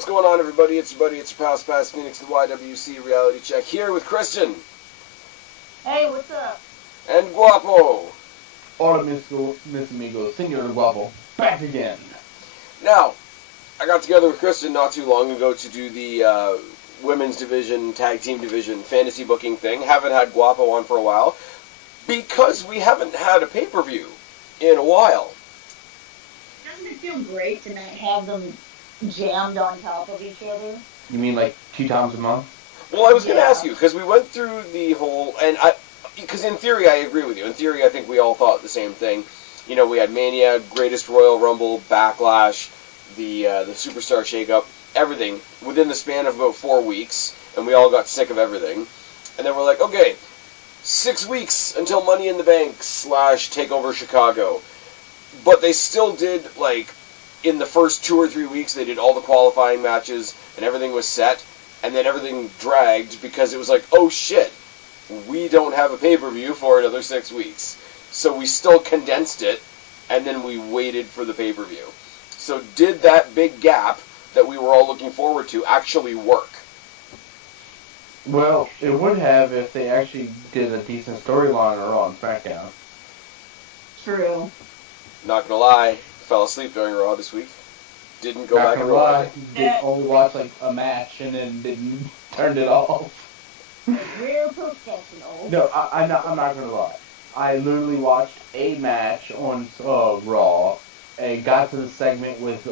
What's going on, everybody? It's your buddy, it's your pal Spaz, Phoenix, the YWC Reality Check, here with Kristen. Hey, what's up? And Guapo. Hola, mis amigos, Senor Guapo, back again. Now, I got together with Kristen not too long ago to do the women's division, tag team division, fantasy booking thing. Haven't had Guapo on for a while, because we haven't had a pay-per-view in a while. Doesn't it feel great to not have them jammed on top of each other? You mean like 2 times a month? Well, I was going to ask you, because we went through the whole, because in theory I agree with you. In theory I think we all thought the same thing. You know, we had Mania, Greatest Royal Rumble, Backlash, the Superstar Shakeup, everything within the span of about 4 weeks, and we all got sick of everything. And then we're like, okay, 6 weeks until Money in the Bank / Takeover Chicago. But they still did, like, in the first 2 or 3 weeks, they did all the qualifying matches, and everything was set, and then everything dragged because it was like, oh shit, we don't have a pay-per-view for another 6 weeks. So we still condensed it, and then we waited for the pay-per-view. So did that big gap that we were all looking forward to actually work? Well, it would have if they actually did a decent storyline or on SmackDown. True. Not gonna lie, fell asleep during Raw this week. Didn't go back and watch it. Did only watch like a match and then didn't turned it off. Real professional. No, I'm not gonna lie. I literally watched a match on Raw and got to the segment with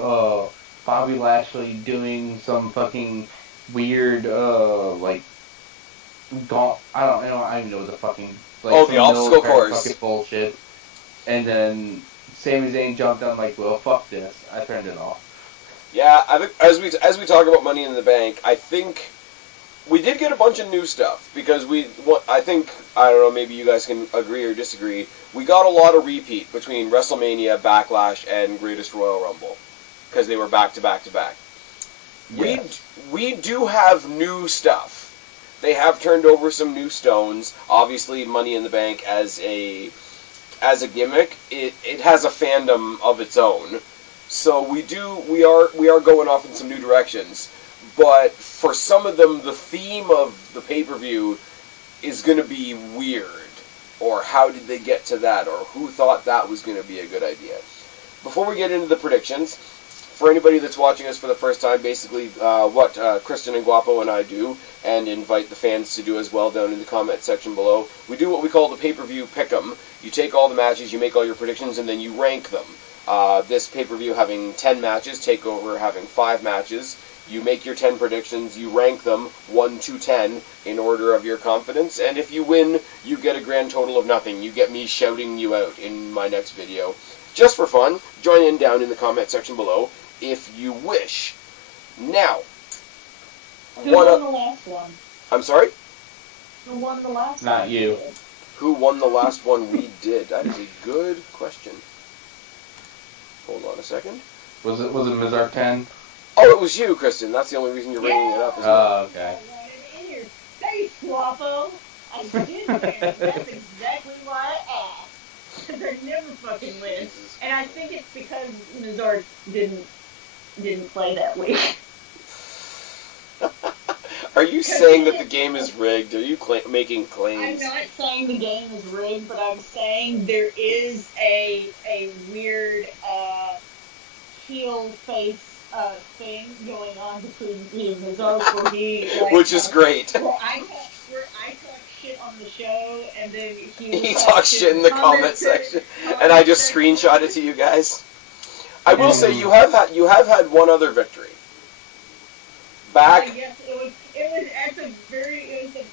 Bobby Lashley doing some fucking weird I don't even know the fucking the obstacle course fucking bullshit. And then Sami Zayn jumped on like, well, fuck this. I turned it off. Yeah, I think as we talk about Money in the Bank, I think we did get a bunch of new stuff because I don't know, maybe you guys can agree or disagree. We got a lot of repeat between WrestleMania, Backlash, and Greatest Royal Rumble because they were back to back to back. Yes. We do have new stuff. They have turned over some new stones. Obviously, Money in the Bank as a gimmick, it has a fandom of its own. So we are going off in some new directions. But for some of them, the theme of the pay-per-view is going to be weird. Or how did they get to that? Or who thought that was going to be a good idea? Before we get into the predictions, for anybody that's watching us for the first time, basically what Kristen and Guapo and I do, and invite the fans to do as well down in the comment section below, we do what we call the pay-per-view Pick 'em. You take all the matches, you make all your predictions, and then you rank them. This pay-per-view having 10 matches, Takeover having 5 matches. You make your 10 predictions, you rank them 1 to 10 in order of your confidence, and if you win, you get a grand total of nothing. You get me shouting you out in my next video. Just for fun, join in down in the comment section below if you wish. Now, who won the last one? I'm sorry? Who won the last one? Not you. Who won the last one we did? That is a good question. Hold on a second. Was it Mizark 10? Oh, it was you, Kristen. That's the only reason you're bringing it up. Isn't it? Oh, okay. I wanted it in your face, Guapo. I did win. That's exactly why I asked. Because I never fucking win. And I think it's because Mizark didn't play that week. Are you saying that the game is rigged? Are you making claims? I'm not saying the game is rigged, but I'm saying there is a weird heel face thing going on between me and Mizark where he which is great. Where I talk shit on the show, and then he talks shit in the comment section, and I just screenshot it to you guys. I will say you have had one other victory. Back. Yes, it was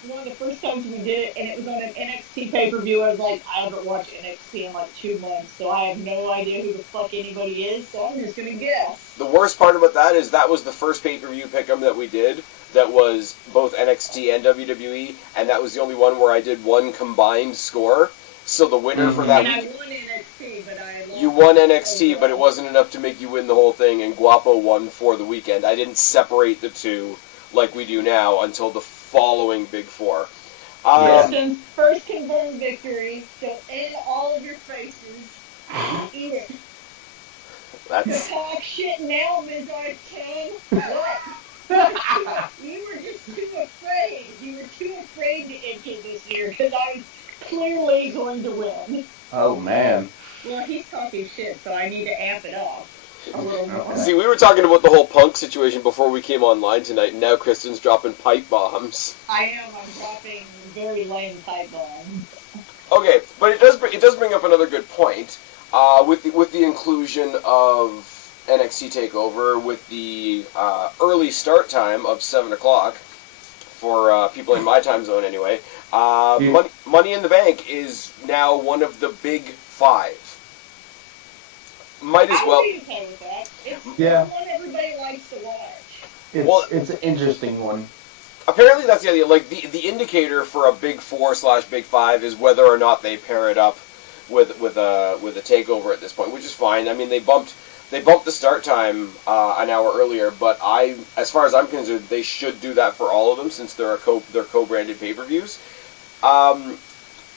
one of the first times we did it, and it was on an NXT pay-per-view. I was like, I haven't watched NXT in like 2 months, so I have no idea who the fuck anybody is, so I'm just gonna guess. The worst part about that is that was the first pay-per-view pick-em that we did that was both NXT and WWE, and that was the only one where I did one combined score. So the winner for that week... I won NXT, but I lost. You won NXT, but it wasn't enough to make you win the whole thing, and Guapo won for the weekend. I didn't separate the two like we do now until the following Big Four. Kristen's first confirmed victory, so in all of your faces, eat it. That's... Talk shit now, Ms. King. What? You were just too afraid. You were too afraid to enter this year because I was clearly going to win. Oh, man. Well, he's talking shit, so I need to amp it up a little more. See, we were talking about the whole Punk situation before we came online tonight, and now Kristen's dropping pipe bombs. I am. I'm dropping very lame pipe bombs. Okay, but it does bring up another good point. With the inclusion of NXT Takeover, with the early start time of 7 o'clock for people in my time zone anyway. Money in the Bank is now one of the big 5. Might as well. I would be okay with that. It's the one everybody likes to watch. It's an interesting one. Apparently that's the idea. Like, the indicator for a big 4/big 5 is whether or not they pair it up with a takeover at this point, which is fine. I mean, they bumped the start time an hour earlier, but as far as I'm concerned, they should do that for all of them since they're co-branded pay-per-views.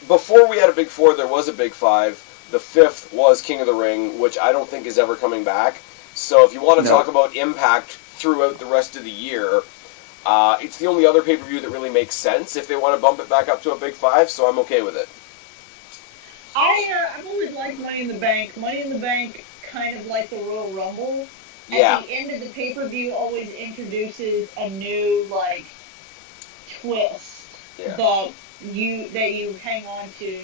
Before we had a big 4, there was a big 5. The 5th was King of the Ring, which I don't think is ever coming back. So if you want to talk about impact throughout the rest of the year, it's the only other pay-per-view that really makes sense if they want to bump it back up to a big 5, so I'm okay with it. I've always liked Money in the Bank. Money in the Bank, kind of like the Royal Rumble. Yeah. At the end of the pay-per-view always introduces a new, like, twist that you hang on to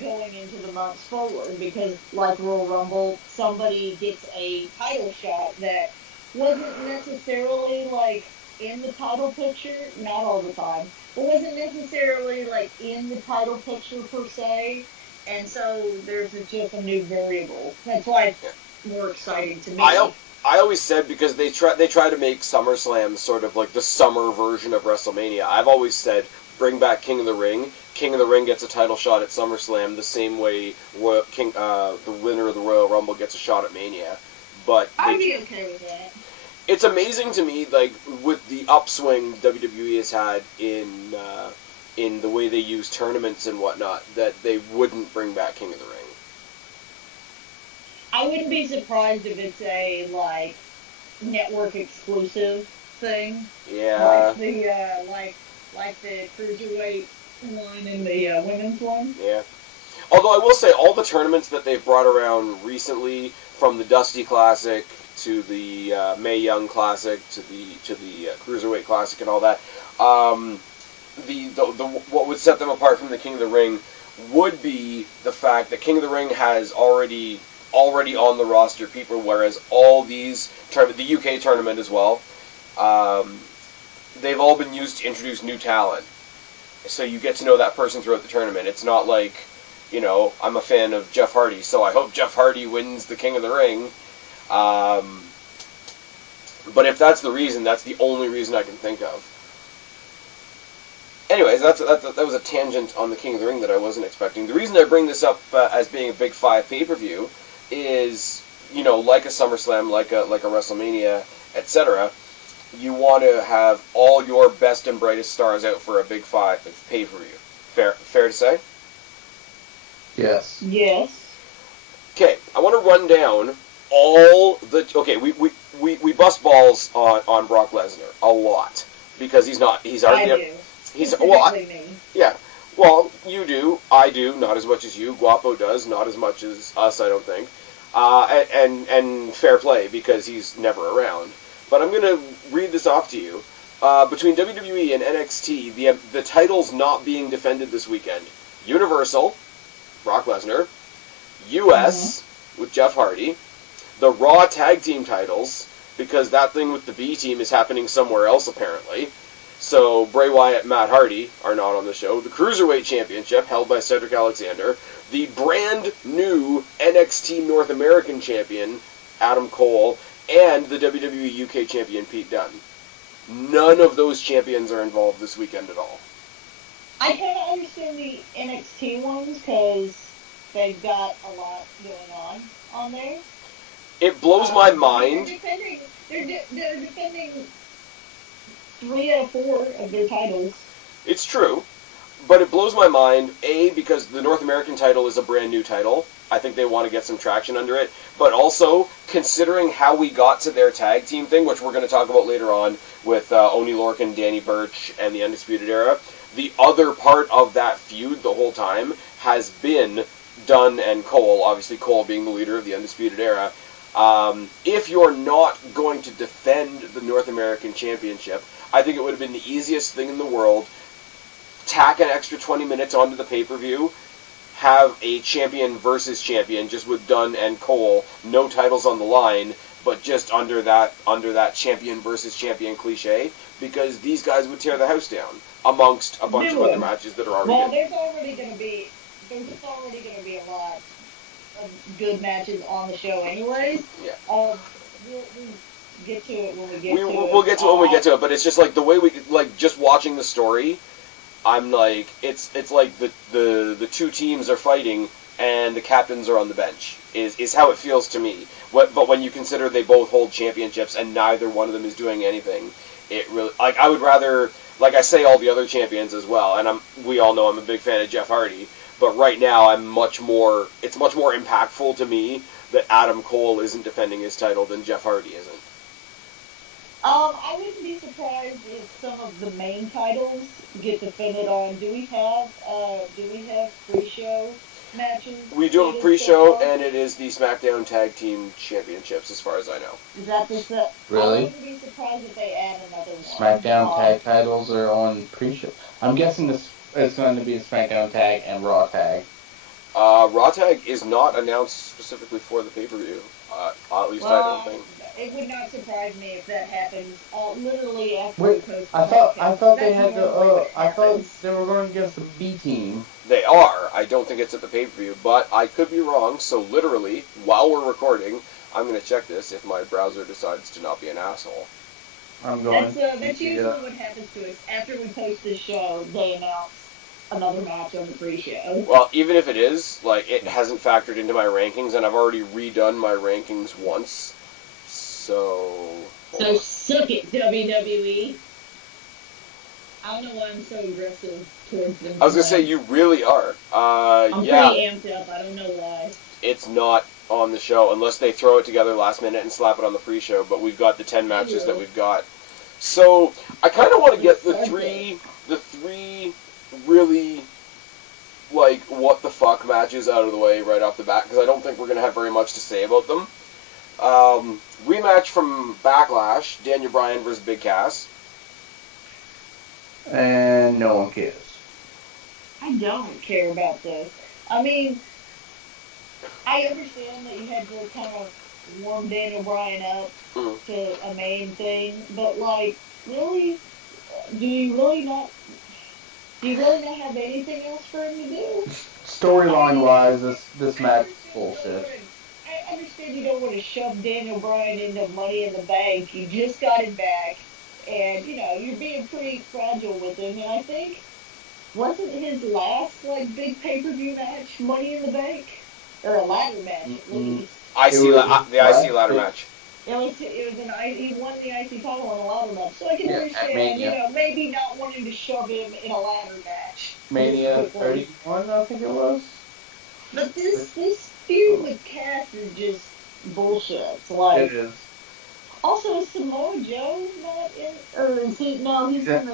going into the months forward, because like Royal Rumble, somebody gets a title shot that wasn't necessarily like in the title picture, not all the time, but wasn't necessarily like in the title picture per se, and so there's just a new variable. That's why it's more exciting to me. I always said, because they try to make SummerSlam sort of like the summer version of WrestleMania, I've always said, bring back King of the Ring. King of the Ring gets a title shot at SummerSlam the same way the winner of the Royal Rumble gets a shot at Mania. But I'd be okay with that. It's amazing to me, like, with the upswing WWE has had in the way they use tournaments and whatnot, that they wouldn't bring back King of the Ring. I wouldn't be surprised if it's a, like, network exclusive thing. Yeah. Like the Cruiserweight one and the women's one. Yeah. Although I will say, all the tournaments that they've brought around recently, from the Dusty Classic to the Mae Young Classic to the Cruiserweight Classic and all that, what would set them apart from the King of the Ring would be the fact that King of the Ring has already on the roster people, whereas all these the UK tournament as well, they've all been used to introduce new talent. So you get to know that person throughout the tournament. It's not like, I'm a fan of Jeff Hardy, so I hope Jeff Hardy wins the King of the Ring. But if that's the reason, that's the only reason I can think of. Anyways, that was a tangent on the King of the Ring that I wasn't expecting. The reason I bring this up as being a Big 5 pay-per-view is, like a SummerSlam, like a WrestleMania, etc., you want to have all your best and brightest stars out for a Big 5 pay-per-view. Fair to say? Yes. Yes. Okay, I want to run down all the... Okay, we bust balls on Brock Lesnar a lot, because he's already... I do. Me. Yeah. Well, you do, I do, not as much as you. Guapo does, not as much as us, I don't think. And fair play, because he's never around. But I'm going to read this off to you. Between WWE and NXT, the titles not being defended this weekend: Universal, Brock Lesnar; US, with Jeff Hardy; the Raw Tag Team titles, because that thing with the B Team is happening somewhere else, apparently. So Bray Wyatt, Matt Hardy are not on the show. The Cruiserweight Championship, held by Cedric Alexander. The brand new NXT North American Champion, Adam Cole. And the WWE UK Champion, Pete Dunne. None of those champions are involved this weekend at all. I kind of understand the NXT ones, because they've got a lot going on there. It blows my mind. They're defending 3 out of 4 of their titles. It's true. But it blows my mind, A, because the North American title is a brand new title, I think they want to get some traction under it. But also, considering how we got to their tag team thing, which we're going to talk about later on with Oney Lorcan, Danny Burch, and the Undisputed Era, the other part of that feud the whole time has been Dunn and Cole, obviously Cole being the leader of the Undisputed Era. If you're not going to defend the North American Championship, I think it would have been the easiest thing in the world. Tack an extra 20 minutes onto the pay-per-view, have a champion versus champion, just with Dunn and Cole, no titles on the line, but just under that champion versus champion cliche, because these guys would tear the house down amongst a bunch of other matches that are already. Well, there's already going to be a lot of good matches on the show, anyways. Yeah. We'll get to it when we get to it. We'll get to it when we get to it, but it's just like the way we just watching the story. I'm like, it's like the two teams are fighting and the captains are on the bench, is how it feels to me. But when you consider they both hold championships and neither one of them is doing anything, it really, like, I would rather, like I say all the other champions as well, and we all know I'm a big fan of Jeff Hardy, but right now it's much more impactful to me that Adam Cole isn't defending his title than Jeff Hardy isn't. I wouldn't be surprised if some of the main titles get defended on. Do we have pre-show matches? We do have a pre-show, and it is the SmackDown Tag Team Championships, as far as I know. Is that the set? Really? I wouldn't be surprised if they add another one. SmackDown tag titles are on pre-show. I'm guessing this is going to be a SmackDown tag and Raw tag. Raw tag is not announced specifically for the pay-per-view. At least I don't think. It would not surprise me if that happens literally after Wait, we post. I thought they had the. I thought they were going against the B team. They are. I don't think it's at the pay-per-view, but I could be wrong. So literally, while we're recording, I'm going to check this if my browser decides to not be an asshole. I'm going. That's usually what happens to us. After we post this show, they announce another match on the pre-show. Well, even if it is, like, it hasn't factored into my rankings, and I've already redone my rankings once. So suck it, WWE. I don't know why I'm so aggressive towards them. I was going to say, you really are. I'm pretty amped up. I don't know why. It's not on the show unless they throw it together last minute and slap it on the pre-show, but we've got the 10 matches that we've got. So I kind of want to get the three really, like, what the fuck matches out of the way right off the bat, because I don't think we're going to have very much to say about them. Rematch from Backlash, Daniel Bryan versus Big Cass. And no one cares. I don't care about this. I mean, I understand that you had to kind of warm Daniel Bryan up to a main thing, but, like, really? Do you really not have anything else for him to do? Storyline-wise, this match is bullshit. I understand you don't want to shove Daniel Bryan into Money in the Bank. You just got him back, and, you know, you're being pretty fragile with him, and I think, wasn't his last, like, big pay-per-view match Money in the Bank? Or a ladder match, at least. The IC ladder match. He won the IC title in a ladder match, so I can understand, you know, maybe not wanting to shove him in a ladder match. Mania 31, I think it was. But this feud with Cass is just bullshit. It's like, It is. Also, is Samoa Joe not in? Or is he? No, he's in the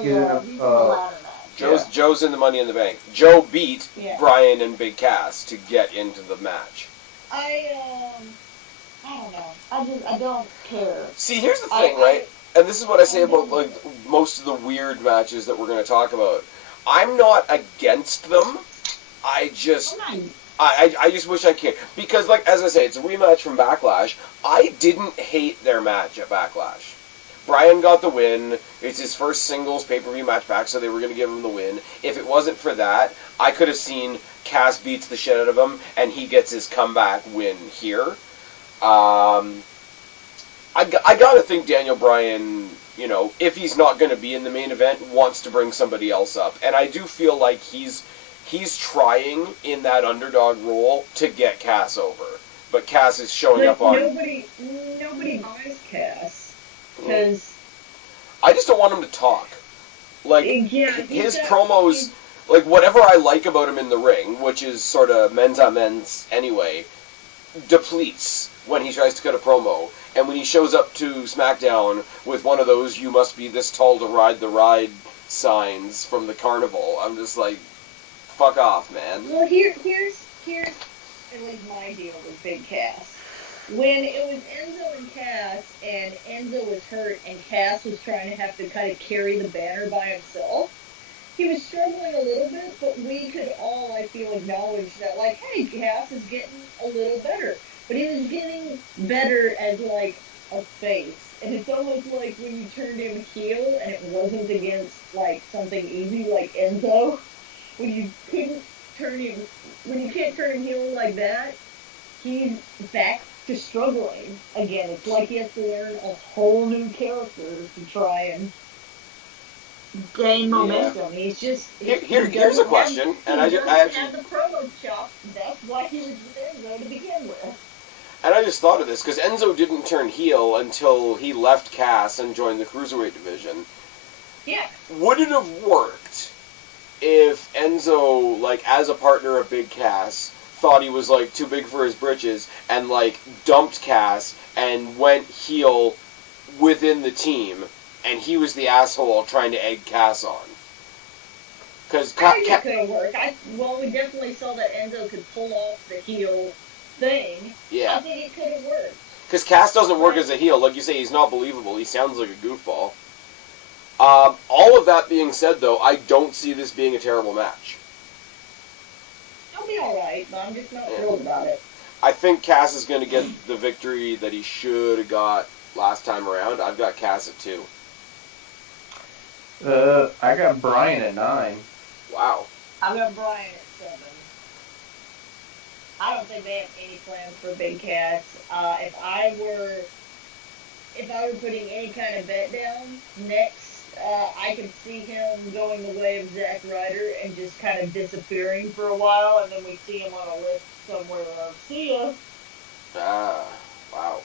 ladder match. Joe's in the Money in the Bank. Joe beat Bryan and Big Cass to get into the match. I don't know. I don't care. See, here's the thing, right? And this is what I say about, like, most of the weird matches that we're going to talk about. I'm not against them. I just wish I cared. Because, like, as I say, it's a rematch from Backlash. I didn't hate their match at Backlash. Bryan got the win. It's his first singles pay-per-view match back, so they were going to give him the win. If it wasn't for that, I could have seen Cass beats the shit out of him, and he gets his comeback win here. I gotta think Daniel Bryan, you know, if he's not going to be in the main event, wants to bring somebody else up. And I do feel like he's trying in that underdog role to get Cass over. But Cass is showing up on... Nobody buys Cass. Because... I just don't want him to talk. Like, his promos... like, whatever I like about him in the ring, which is sort of men's on men's anyway, depletes when he tries to cut a promo. And when he shows up to SmackDown with one of those "you must be this tall to ride the ride" signs from the carnival, I'm just like, fuck off, man. Well, here's at least my deal with Big Cass. When it was Enzo and Cass, and Enzo was hurt, and Cass was trying to have to kind of carry the banner by himself, he was struggling a little bit, but we could all, I feel, acknowledge that, like, hey, Cass is getting a little better. But he was getting better as, like, a face. And it's almost like when you turned him heel, and it wasn't against, like, something easy like Enzo, when you can't turn him heel like that, he's back to struggling again. It's like he has to learn a whole new character to try and gain momentum. He's just here's a question, and I actually have the promo chops. That's why he was with Enzo to begin with. And I just thought of this because Enzo didn't turn heel until he left Cass and joined the Cruiserweight division. Yeah. Would it have worked if Enzo, like, as a partner of Big Cass, thought he was, like, too big for his britches and, like, dumped Cass and went heel within the team, and he was the asshole trying to egg Cass on? Because I think it could have worked. We definitely saw that Enzo could pull off the heel thing. Yeah. I think it could have worked. Because Cass doesn't work as a heel. Like you say, he's not believable. He sounds like a goofball. All of that being said, though, I don't see this being a terrible match. It'll be alright, but I'm just not thrilled about it. I think Cass is going to get the victory that he should have got last time around. I've got Cass at 2. I got Brian at 9. Wow. I've got Brian at 7. I don't think they have any plans for Big Cass. If I were putting any kind of bet down, next, I could see him going the way of Zack Ryder and just kind of disappearing for a while, and then we see him on a list somewhere of "see ya." Wow.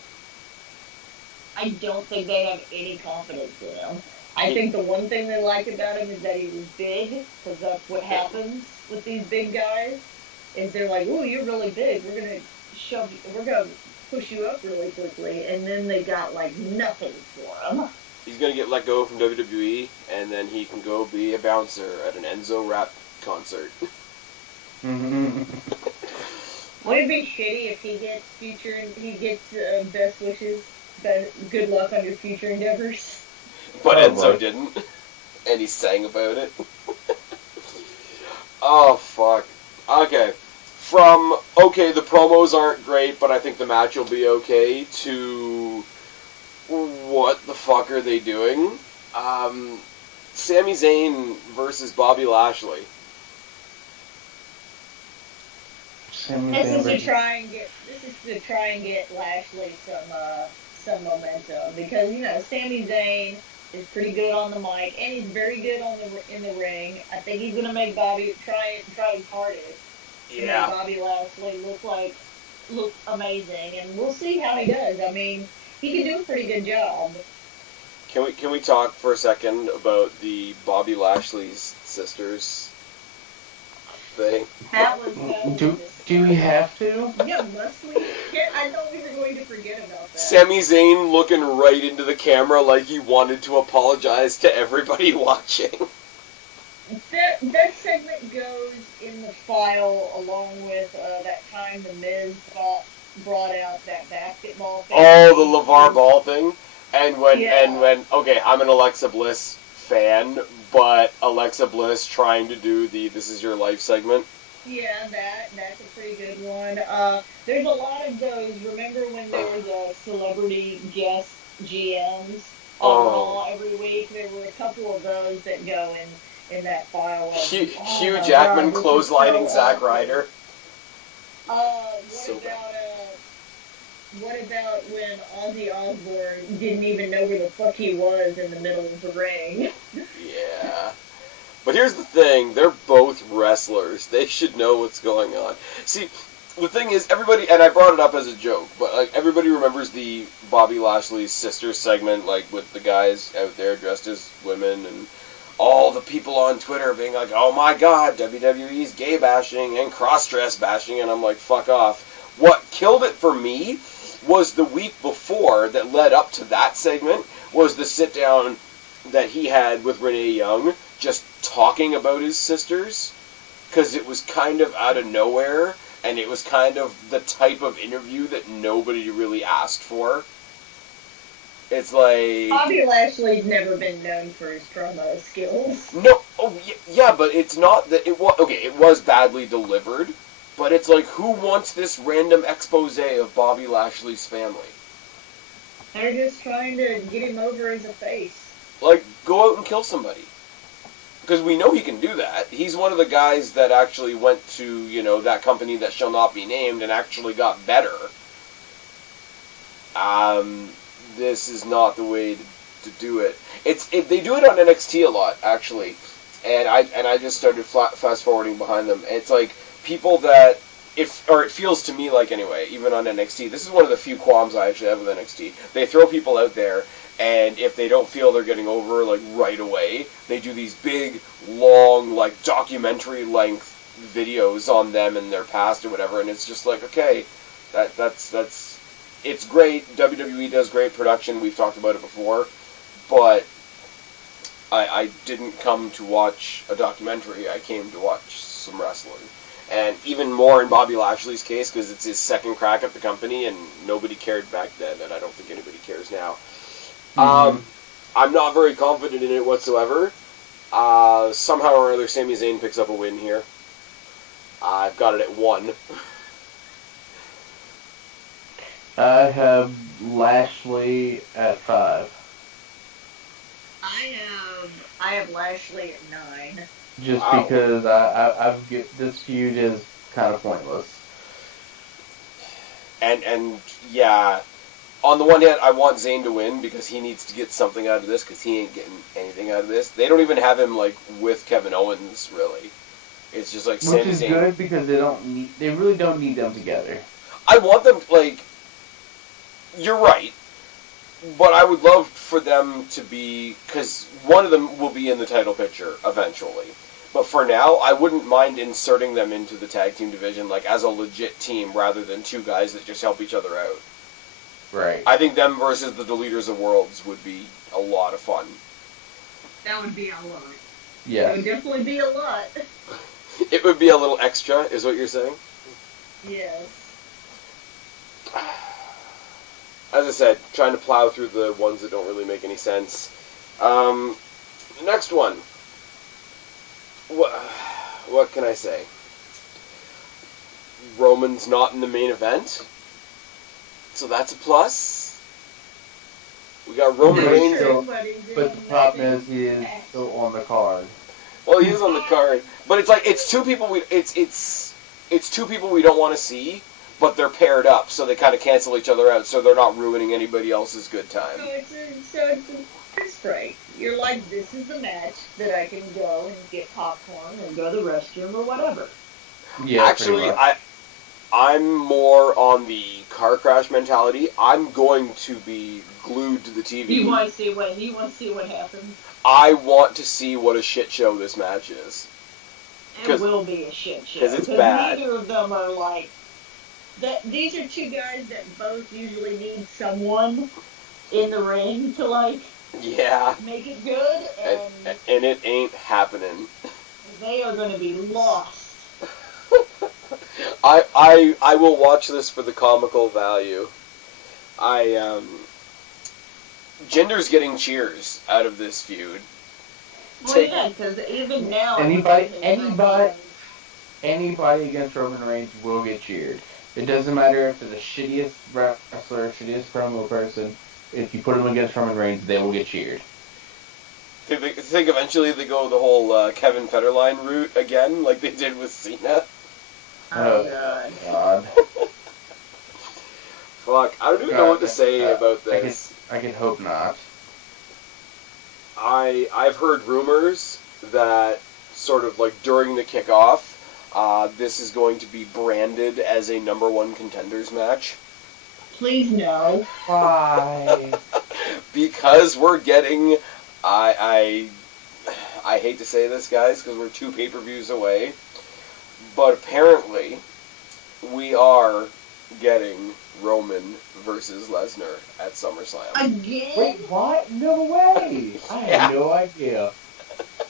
I don't think they have any confidence in him. I think the one thing they like about him is that he was big, because that's what happens with these big guys. Is they're like, "Ooh, you're really big. We're gonna push you up really quickly," and then they got like nothing for him. He's going to get let go from WWE, and then he can go be a bouncer at an Enzo rap concert. Mm-hmm. Would it be shitty if he gets best wishes, good luck on your future endeavors? But Enzo didn't, and he sang about it. Oh, fuck. Okay. From, okay, the promos aren't great, but I think the match will be okay, to what the fuck are they doing? Sami Zayn versus Bobby Lashley. This is to try and get Lashley some momentum, because Sami Zayn is pretty good on the mic, and he's very good in the ring. I think he's gonna make Bobby try his hardest to make Bobby Lashley look amazing, and we'll see how he does. I mean, he can do a pretty good job. Can we talk for a second about the Bobby Lashley's sisters thing? That was do we have to? Yeah, must we? I thought we were going to forget about that. Sami Zayn looking right into the camera like he wanted to apologize to everybody watching. That segment goes in the file along with that time the Miz brought out that basketball thing. Oh, the LeVar Ball thing. And when okay, I'm an Alexa Bliss fan, but Alexa Bliss trying to do the "This Is Your Life" segment. Yeah, that's a pretty good one. There's a lot of those. Remember when there was a celebrity guest GMs on Raw every week? There were a couple of those that go in that file. Hugh Jackman clotheslining Zack Ryder. What about when Ozzy Osbourne didn't even know where the fuck he was in the middle of the ring? Yeah. But here's the thing, they're both wrestlers. They should know what's going on. See, the thing is, everybody, and I brought it up as a joke, but like everybody remembers the Bobby Lashley's sister segment, like with the guys out there dressed as women, and all the people on Twitter being like, oh my god, WWE's gay bashing and cross-dress bashing, and I'm like, fuck off. What killed it for me was the week before that led up to that segment was the sit-down that he had with Renee Young, just talking about his sisters, because it was kind of out of nowhere, and it was kind of the type of interview that nobody really asked for. It's like... Bobby Lashley's never been known for his promo skills. No, yeah, but it's not that it was... Okay, it was badly delivered, but it's like, who wants this random expose of Bobby Lashley's family? They're just trying to get him over as a face. Like, go out and kill somebody. Because we know he can do that. He's one of the guys that actually went to, you know, that company that shall not be named and actually got better. This is not the way to do it. They do it on NXT a lot, actually. And I just started fast forwarding behind them. It's like people that it feels to me like, anyway, even on NXT, this is one of the few qualms I actually have with NXT. They throw people out there, and if they don't feel they're getting over, like, right away, they do these big, long, like, documentary-length videos on them and their past or whatever, and it's just like, okay, that's it's great. WWE does great production. We've talked about it before, but I didn't come to watch a documentary. I came to watch some wrestling. And even more in Bobby Lashley's case, because it's his second crack at the company, and nobody cared back then, and I don't think anybody cares now. Mm-hmm. I'm not very confident in it whatsoever. Somehow or other, Sami Zayn picks up a win here. I've got it at 1. I have Lashley at 5. I have Lashley at 9. Just because this feud is kind of pointless. And yeah, on the one hand, I want Zayn to win because he needs to get something out of this because he ain't getting anything out of this. They don't even have him like with Kevin Owens really. It's just like Sami Zayn. Which is good because they really don't need them together. I want them like. You're right, but I would love for them to be because one of them will be in the title picture eventually. But for now, I wouldn't mind inserting them into the tag team division like as a legit team rather than two guys that just help each other out. Right. I think them versus the Deleters of Worlds would be a lot of fun. That would be a lot. Yeah. It would definitely be a lot. It would be a little extra, is what you're saying? Yes. As I said, trying to plow through the ones that don't really make any sense. Next one. What can I say? Roman's not in the main event, so that's a plus. We got Roman Reigns. But the problem is he is still on the card. Well, he is on the card, but it's like it's two people it's two people we don't want to see. But they're paired up, so they kind of cancel each other out, so they're not ruining anybody else's good time. So it's a price break. You're like, this is the match that I can go and get popcorn and go to the restroom or whatever. Yeah, actually, I'm more on the car crash mentality. I'm going to be glued to the TV. You want to see what happens? I want to see what a shit show this match is. It will be a shit show. Because it's bad. Neither of them are like. These are two guys that both usually need someone in the ring to like make it good, and it ain't happening. They are going to be lost. I will watch this for the comical value. Jinder's getting cheers out of this feud. Well, yeah, because even now anybody against Roman Reigns will get cheered. It doesn't matter if they're the shittiest wrestler, shittiest promo person. If you put them against Roman Reigns, they will get cheered. Think eventually they go the whole Kevin Federline route again, like they did with Cena? Oh, God. Fuck, I don't even know what to say about this. I can hope not. I've heard rumors that sort of like during the kickoff, this is going to be branded as a number 1 contenders match. Please no. Why? Because we're getting, I I hate to say this, guys, because we're 2 pay-per-views away, but apparently we are getting Roman versus Lesnar at SummerSlam. Again? Wait, what? No way! I had no idea.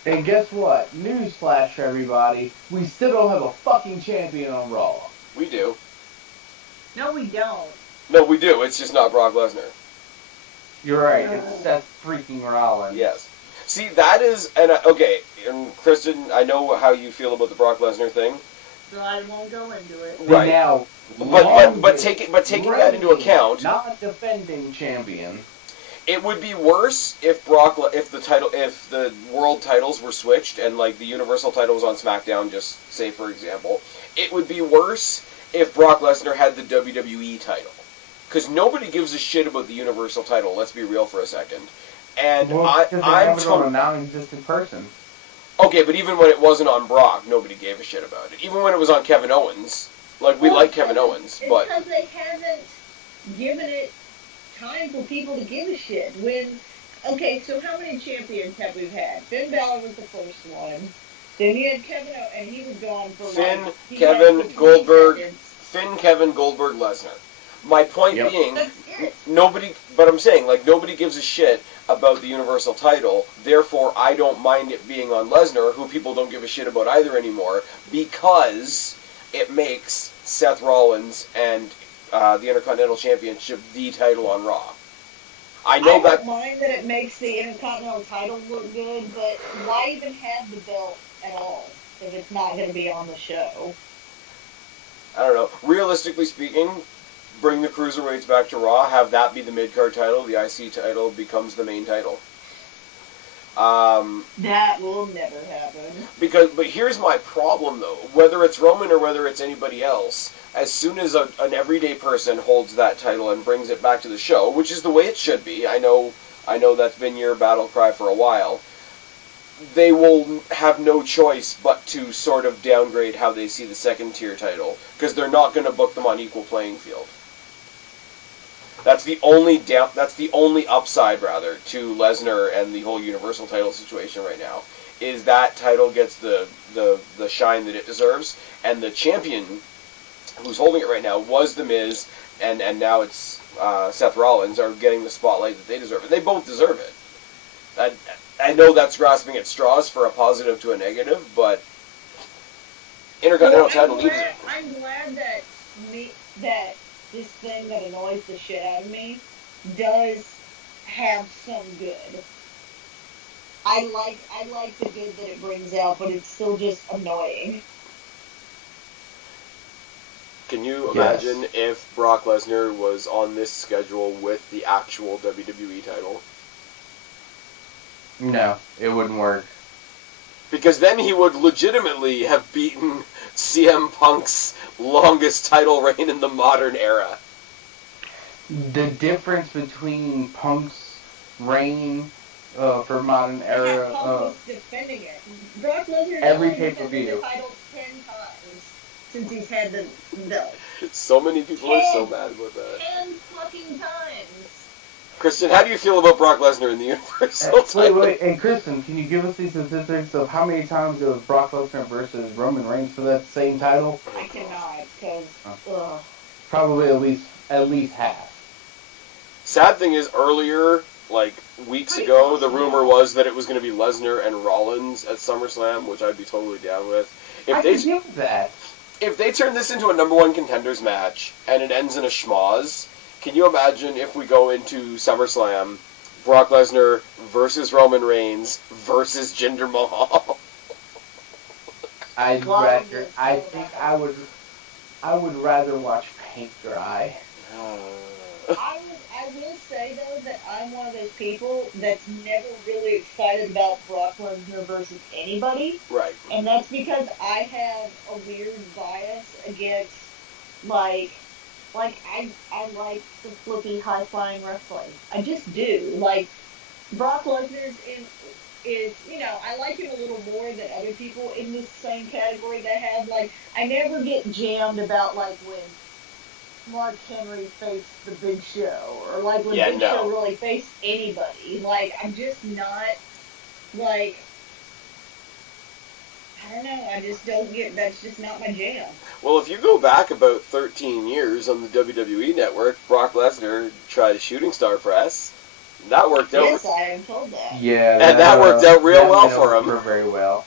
And guess what? Newsflash for everybody. We still don't have a fucking champion on Raw. We do. No, we don't. No, we do. It's just not Brock Lesnar. You're right. It's Seth freaking Rollins. Yes. See, that is... okay, and Kristen, I know how you feel about the Brock Lesnar thing. So I won't go into it. Right. Now, but taking that into account... Not defending champion. It would be worse if if the world titles were switched and like the Universal title was on SmackDown, just say for example. It would be worse if Brock Lesnar had the WWE title, because nobody gives a shit about the Universal title. Let's be real for a second. And I'm a non-existent person. Okay, but even when it wasn't on Brock, nobody gave a shit about it. Even when it was on Kevin Owens, like we like Kevin Owens, but because they haven't given it time for people to give a shit. Okay, so how many champions have we had? Finn Balor was the first one. Then you had Kevin Owens, and he was gone for Kevin, Goldberg, Lesnar. My point being, nobody gives a shit about the Universal title, therefore I don't mind it being on Lesnar, who people don't give a shit about either anymore, because it makes Seth Rollins and the Intercontinental Championship the title on Raw. I don't mind that it makes the Intercontinental title look good, but why even have the belt at all if it's not going to be on the show? I don't know. Realistically speaking, bring the Cruiserweights back to Raw, have that be the mid-card title, the IC title becomes the main title. That will never happen. But here's my problem, though. Whether it's Roman or whether it's anybody else, as soon as an everyday person holds that title and brings it back to the show, which is the way it should be, I know that's been your battle cry for a while, they will have no choice but to sort of downgrade how they see the second-tier title, because they're not going to book them on equal playing field. That's the only upside, rather, to Lesnar and the whole Universal title situation right now, is that title gets the shine that it deserves, and the champion who's holding it right now was The Miz, and now it's Seth Rollins, are getting the spotlight that they deserve, and they both deserve it. I know that's grasping at straws for a positive to a negative, but Intercontinental title needs it. I'm glad that this thing that annoys the shit out of me does have some good. I like the good that it brings out, but it's still just annoying. Can you imagine if Brock Lesnar was on this schedule with the actual WWE title? No, it wouldn't work. Because then he would legitimately have beaten CM Punk's longest title reign in the modern era. The difference between Punk's reign for modern era... Punk was defending it. Brock Lesnar every has pay-per-view. the title 10 times since he's had the belt. So many people are so mad about that. 10 fucking times. Kristen, how do you feel about Brock Lesnar in the Universal title? Wait, and Kristen, can you give us these statistics of how many times it was Brock Lesnar versus Roman Reigns for that same title? I cannot, because, Probably at least half. Sad thing is, earlier, like weeks ago, the rumor was that it was going to be Lesnar and Rollins at SummerSlam, which I'd be totally down with. I could deal with that. If they turn this into a #1 contenders match and it ends in a schmoz, can you imagine if we go into SummerSlam, Brock Lesnar versus Roman Reigns versus Jinder Mahal? I think I would rather watch paint dry. I will say, though, that I'm one of those people that's never really excited about Brock Lesnar versus anybody. Right. And that's because I have a weird bias against, I like the flippy, high-flying wrestling. I just do. Like, Brock Lesnar is, I like him a little more than other people in this same category that have, I never get jammed about, when Mark Henry faced the Big Show, or, when Show really faced anybody. I'm just not, I don't know. I just don't get. That's just not my jam. Well, if you go back about 13 years on the WWE Network, Brock Lesnar tried a shooting star press. And that worked out. Yes, I am told that. Yeah, And that worked out real well for him. Very well.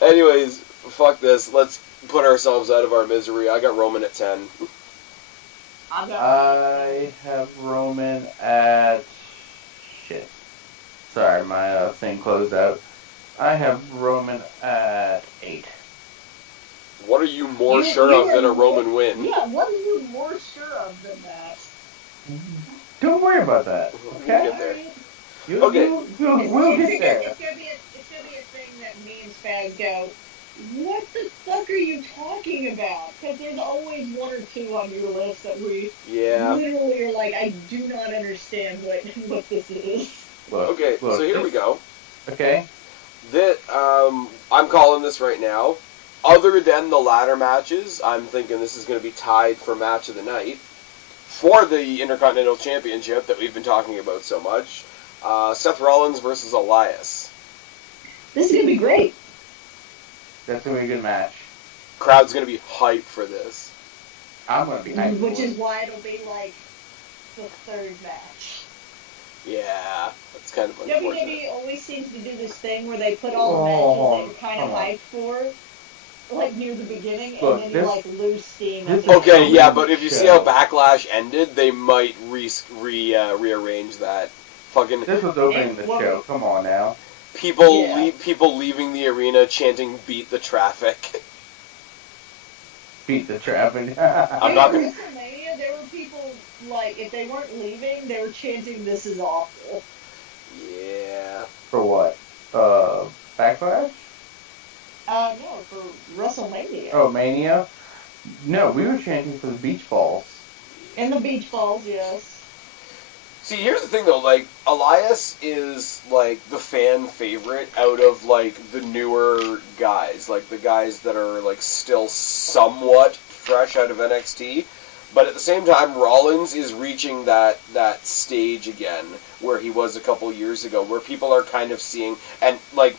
Anyways, fuck this. Let's put ourselves out of our misery. I got Roman at 10. I have Roman at... Shit. Sorry, my thing closed out. I have Roman at 8. What are you more sure of than a Roman win? Yeah, what are you more sure of than that? Don't worry about that, okay? We'll get there. It's gonna be a thing that me and Spaz go, what the fuck are you talking about? Because there's always one or two on your list that we literally are like, I do not understand what this is. Look, so here we go. Okay. I'm calling this right now. Other than the ladder matches, I'm thinking this is going to be tied for match of the night for the Intercontinental Championship that we've been talking about so much. Seth Rollins versus Elias. This is going to be great. That's going to be a good match. Crowd's going to be hyped for this. I'm going to be hyped. Which is why it'll be like the third match. Yeah, that's kind of unfortunate. WWE always seems to do this thing where they put all the matches that you're kind of hyped for, like near the beginning, and then you like lose steam. Okay, yeah, but if you see how Backlash ended, they might rearrange that. Fucking. This was opening the show. Come on now. People leaving the arena chanting "Beat the traffic." Beat the traffic. I'm not gonna. WrestleMania, there were people like if they weren't leaving, they were chanting "This is awful." Yeah. For what? Backlash? No, for WrestleMania. Oh, Mania? No, we were chanting for the beach balls. In the beach balls, yes. See, here's the thing though, like, Elias is, like, the fan favorite out of, like, the newer guys. Like, the guys that are, like, still somewhat fresh out of NXT. But at the same time, Rollins is reaching that stage again, where he was a couple years ago, where people are kind of seeing, and, like,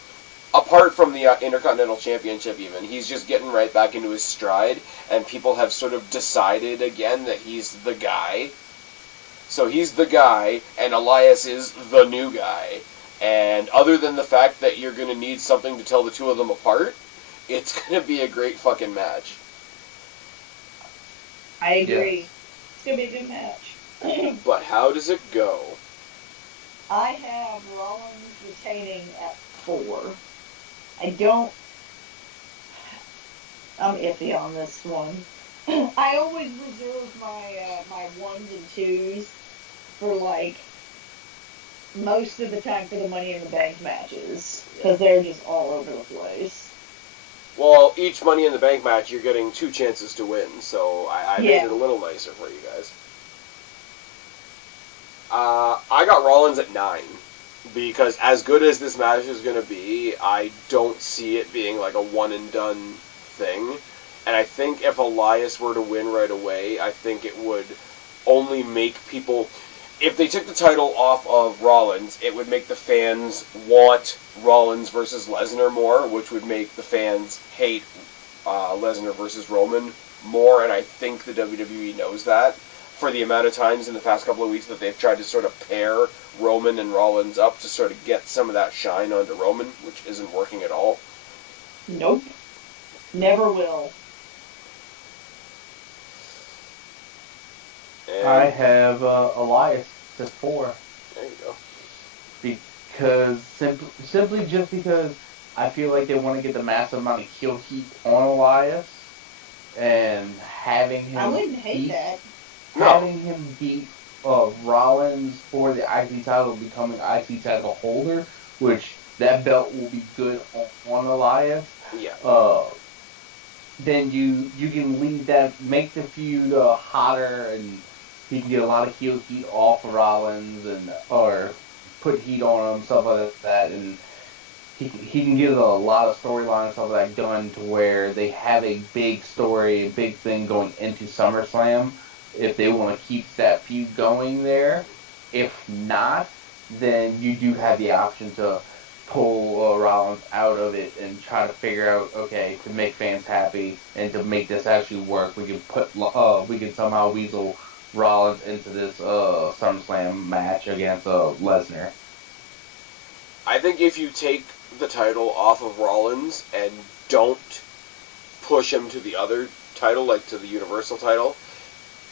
apart from the Intercontinental Championship even, he's just getting right back into his stride, and people have sort of decided again that he's the guy. So he's the guy, and Elias is the new guy. And other than the fact that you're going to need something to tell the two of them apart, it's going to be a great fucking match. I agree. Yes. It's going to be a good match. But how does it go? I have Rollins retaining at 4. I'm iffy on this one. I always reserve my 1s and 2s for, like, most of the time for the Money in the Bank matches, because they're just all over the place. Well, each Money in the Bank match, you're getting 2 chances to win, so I made it a little nicer for you guys. I got Rollins at 9, because as good as this match is going to be, I don't see it being like a one-and-done thing. And I think if Elias were to win right away, I think it would only make people... If they took the title off of Rollins, it would make the fans want Rollins versus Lesnar more, which would make the fans hate Lesnar versus Roman more, and I think the WWE knows that. For the amount of times in the past couple of weeks that they've tried to sort of pair Roman and Rollins up to sort of get some of that shine onto Roman, which isn't working at all. Nope. Never will. And I have Elias at 4. There you go. Because simply just because I feel like they want to get the massive amount of heel heat on Elias, and having him. I wouldn't hate that. Having him beat Rollins for the IC title, becoming IC title holder, which that belt will be good on Elias. Yeah. Then you can leave that, make the feud hotter, and he can get a lot of heel heat off of Rollins, or put heat on him, stuff like that, and he can get a lot of storyline and stuff like that done to where they have a big story, a big thing going into SummerSlam, if they want to keep that feud going there. If not, then you do have the option to pull Rollins out of it and try to figure out, okay, to make fans happy and to make this actually work, we can somehow weasel Rollins into this SummerSlam match against Lesnar. I think if you take the title off of Rollins and don't push him to the other title, like to the Universal title,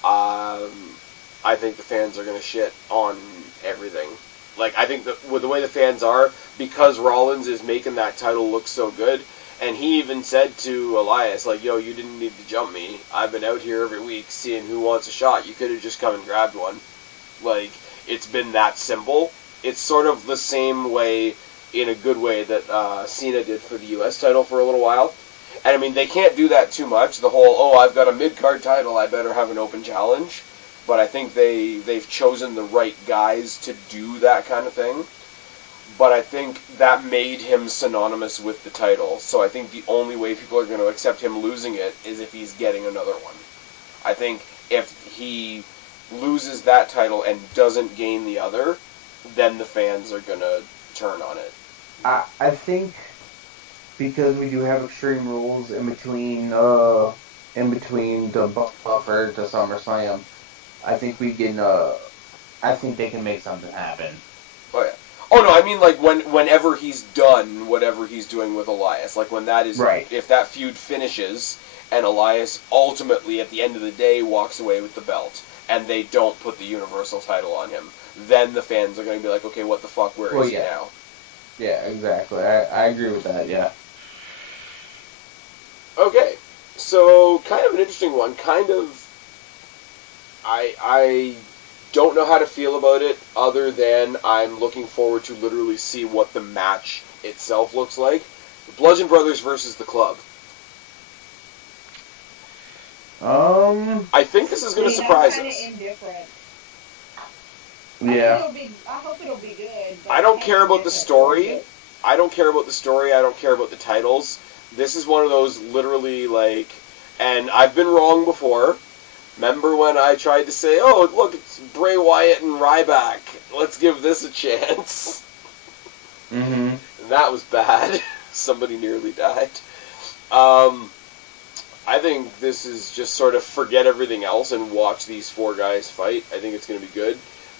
I think the fans are going to shit on everything. Like, I think that with the way the fans are, because Rollins is making that title look so good, and he even said to Elias, like, yo, you didn't need to jump me. I've been out here every week seeing who wants a shot. You could have just come and grabbed one. Like, it's been that simple. It's sort of the same way, in a good way, that Cena did for the U.S. title for a little while. And, I mean, they can't do that too much. The whole, I've got a mid-card title, I better have an open challenge. But I think they've chosen the right guys to do that kind of thing. But I think that made him synonymous with the title. So I think the only way people are going to accept him losing it is if he's getting another one. I think if he loses that title and doesn't gain the other, then the fans are going to turn on it. I think because we do have Extreme Rules in between the buffer to SummerSlam, I think we can. I think they can make something happen. Oh yeah. Oh no, I mean like whenever he's done whatever he's doing with Elias, like when that is right. If that feud finishes and Elias ultimately at the end of the day walks away with the belt and they don't put the Universal title on him, then the fans are going to be like, okay, what the fuck? Where is he now? Yeah, exactly. I agree with that. Yeah. Okay, so kind of an interesting one. Kind of. I don't know how to feel about it other than I'm looking forward to literally see what the match itself looks like. The Bludgeon Brothers versus the Club. I think this is going to surprise I'm us. kind of indifferent. Yeah. I hope it'll be good. I don't care about the story. I don't care about the story. I don't care about the titles. This is one of those literally like, and I've been wrong before. Remember when I tried to say, oh, look, it's Bray Wyatt and Ryback. Let's give this a chance. Mm-hmm. And that was bad. Somebody nearly died. I think this is just sort of forget everything else and watch these four guys fight. I think it's going to be good.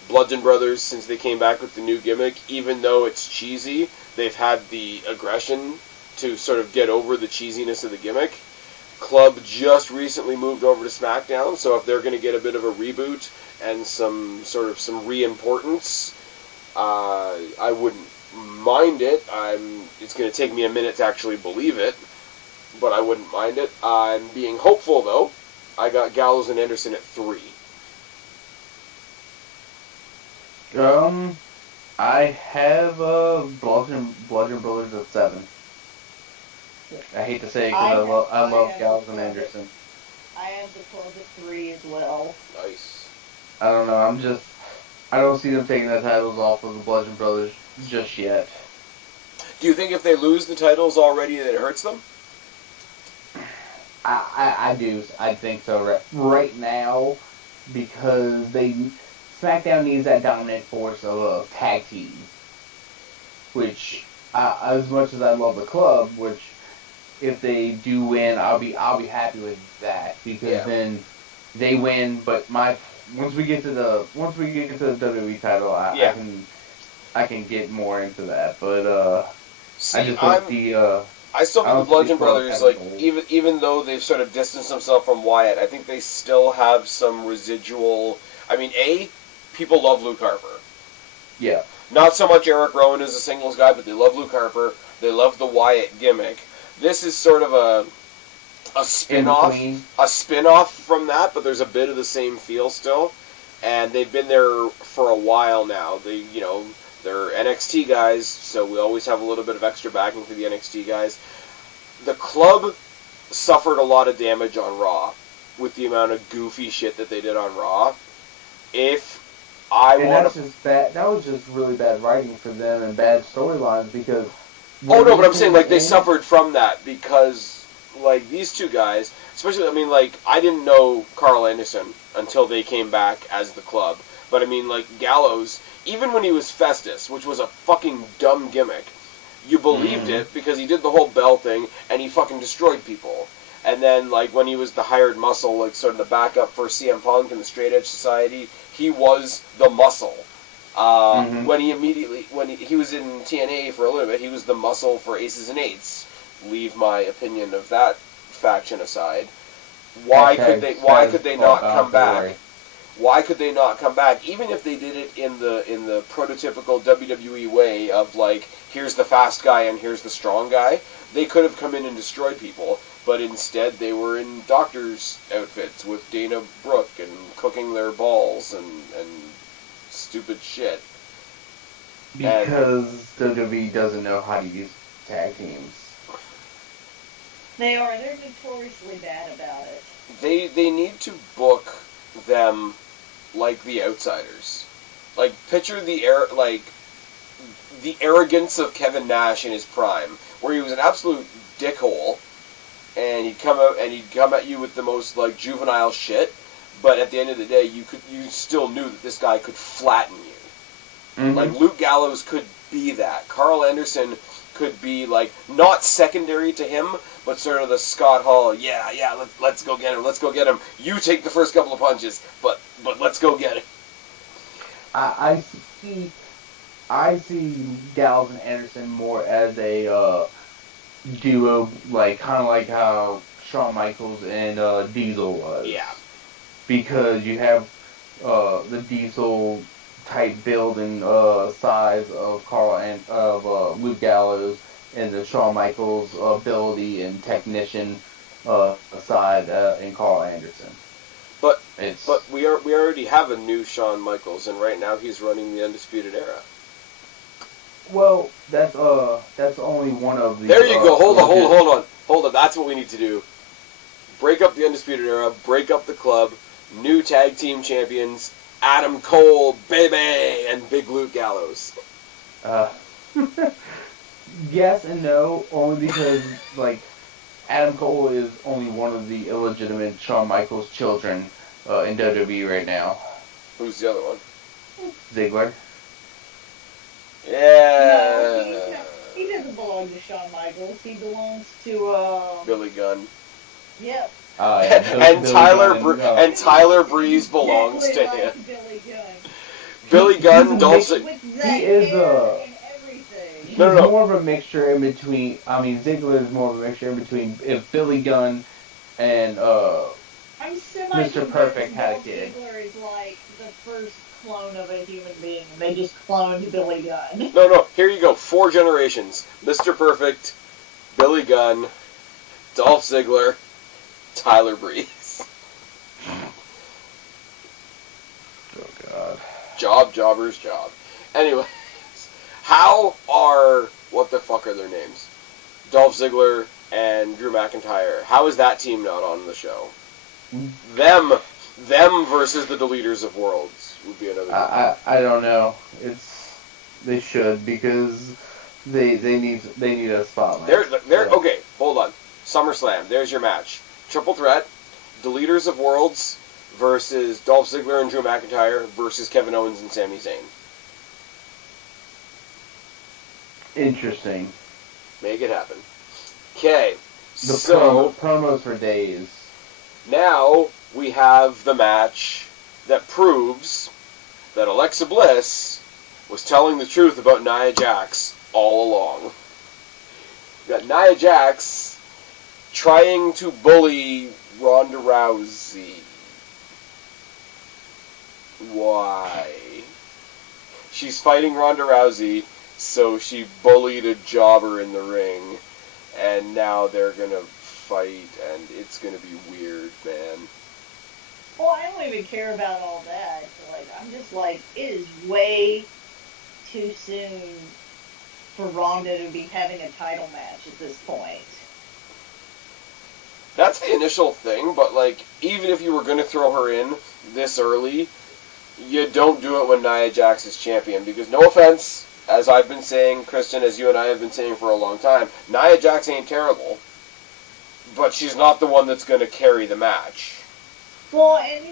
Bludgeon Brothers, since they came back with the new gimmick, even though it's cheesy, they've had the aggression to sort of get over the cheesiness of the gimmick. Club just recently moved over to SmackDown, so if they're going to get a bit of a reboot and some re-importance, I wouldn't mind it. It's going to take me a minute to actually believe it, but I wouldn't mind it. I'm being hopeful, though. I got Gallows and Anderson at 3. I have Bludgeon Brothers at 7. I hate to say it because I love Gallows and Anderson. I have the Club at 3 as well. Nice. I don't know. I don't see them taking the titles off of the Bludgeon Brothers just yet. Do you think if they lose the titles already that it hurts them? I do. I think so right now because SmackDown needs that dominant force of a tag team. Which, as much as I love the Club, which if they do win, I'll be happy with that because then they win. But once we get to the WWE title, I can get more into that. But See, I just think I still think the Bludgeon Brothers, like, even though they've sort of distanced themselves from Wyatt, I think they still have some residual. I mean, people love Luke Harper. Yeah. Not so much Eric Rowan as a singles guy, but they love Luke Harper. They love the Wyatt gimmick. This is sort of a spin-off from that, but there's a bit of the same feel still. And they've been there for a while now. They're NXT guys, so we always have a little bit of extra backing for the NXT guys. The Club suffered a lot of damage on Raw with the amount of goofy shit that they did on Raw. That was just really bad writing for them and bad storylines because... Oh, no, but I'm saying, like, they suffered from that because, like, these two guys, especially, I mean, like, I didn't know Carl Anderson until they came back as the Club. But, I mean, like, Gallows, even when he was Festus, which was a fucking dumb gimmick, you believed it because he did the whole bell thing and he fucking destroyed people. And then, like, when he was the hired muscle, like, sort of the backup for CM Punk and the Straight Edge Society, he was the muscle. When he was in TNA for a little bit, he was the muscle for Aces and Eights. Leave my opinion of that faction aside. Why could they not come back? Why could they not come back? Even if they did it in the prototypical WWE way of, like, here's the fast guy and here's the strong guy, they could have come in and destroyed people. But instead, they were in doctors' outfits with Dana Brooke and cooking their balls and stupid shit. Because WWE doesn't know how to use tag teams. They're notoriously bad about it. They need to book them like the outsiders. Like, picture the arrogance of Kevin Nash in his prime, where he was an absolute dickhole, and he'd come at you with the most, like, juvenile shit, but at the end of the day, you still knew that this guy could flatten you. Mm-hmm. Like, Luke Gallows could be that. Carl Anderson could be, like, not secondary to him, but sort of the Scott Hall, let's go get him. You take the first couple of punches, but let's go get him. I see Gallows and Anderson more as a duo, like, kind of like how Shawn Michaels and Diesel was. Yeah. Because you have the Diesel type build and size of Luke Gallows, and the Shawn Michaels ability and technician side in Carl Anderson. But we already have a new Shawn Michaels, and right now he's running the Undisputed Era. Well, that's only one of the. There you go. Hold on. That's what we need to do. Break up the Undisputed Era. Break up the club. New tag team champions. Adam Cole, baby, and Big Luke Gallows. Yes and no, only because, like, Adam Cole is only one of the illegitimate Shawn Michaels children in WWE right now. Who's the other one? Ziggler. Yeah. No, he doesn't belong to Shawn Michaels. He belongs to Billy Gunn. Yep. Oh, yeah. and Tyler Breeze belongs to him. Billy Gunn. Billy Gunn, Dolph He is everything. He's more of a mixture in between. I mean, Ziggler is more of a mixture in between if Billy Gunn and Mr. Perfect had a kid. Ziggler is like the first clone of a human being. They just cloned Billy Gunn. No, here you go. 4 generations. Mr. Perfect, Billy Gunn, Dolph Ziggler, Tyler Breeze. Oh, God. Jobber's job. Anyways, how are, what the fuck are their names? Dolph Ziggler and Drew McIntyre. How is that team not on the show? Them versus the Deleters of Worlds would be another. I don't know. They should, because they need a spotlight. Okay, hold on. SummerSlam. There's your match. Triple threat. Deleters of Worlds versus Dolph Ziggler and Drew McIntyre versus Kevin Owens and Sami Zayn. Interesting. Make it happen. Okay, promos for days. Now we have the match that proves that Alexa Bliss was telling the truth about Nia Jax all along. We got Nia Jax trying to bully Ronda Rousey. Why? She's fighting Ronda Rousey, so she bullied a jobber in the ring, and now they're gonna fight, and it's gonna be weird, man. Well, I don't even care about all that. Like, I'm just like, it is way too soon for Ronda to be having a title match at this point. That's the initial thing, but, like, even if you were going to throw her in this early, you don't do it when Nia Jax is champion, because no offense, as I've been saying, Kristen, as you and I have been saying for a long time, Nia Jax ain't terrible, but she's not the one that's going to carry the match. Well, and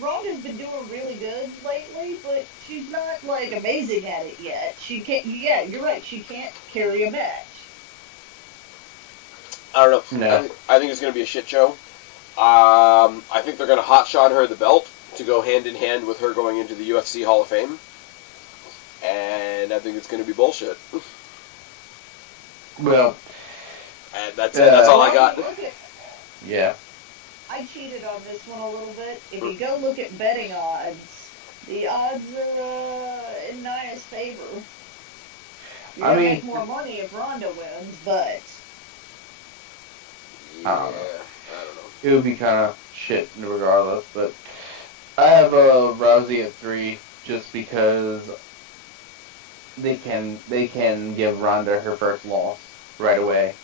Ronda's been doing really good lately, but she's not like amazing at it yet. She can't. Yeah, you're right. She can't carry a match. I don't know. No. I think it's going to be a shit show. I think they're going to hotshot her the belt to go hand in hand with her going into the UFC Hall of Fame. And I think it's going to be bullshit. Well, And that's all I got. yeah. I cheated on this one a little bit. If you go look at betting odds, the odds are in Nia's favor. You're going to make more money if Ronda wins, but... Yeah, I don't know. I don't know. It would be kind of shit regardless, but I have Rousey at 3 just because they can give Ronda her first loss right away.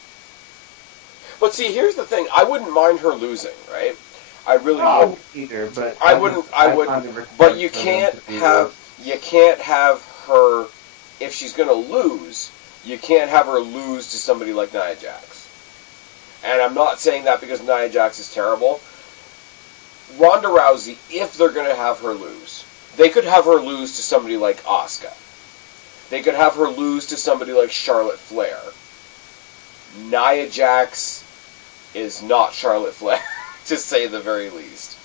But see, here's the thing. I wouldn't mind her losing, right? I really wouldn't. Either, but I wouldn't. But you can't have her, if she's going to lose, you can't have her lose to somebody like Nia Jax. And I'm not saying that because Nia Jax is terrible. Ronda Rousey, if they're going to have her lose, they could have her lose to somebody like Asuka. They could have her lose to somebody like Charlotte Flair. Nia Jax is not Charlotte Flair, to say the very least.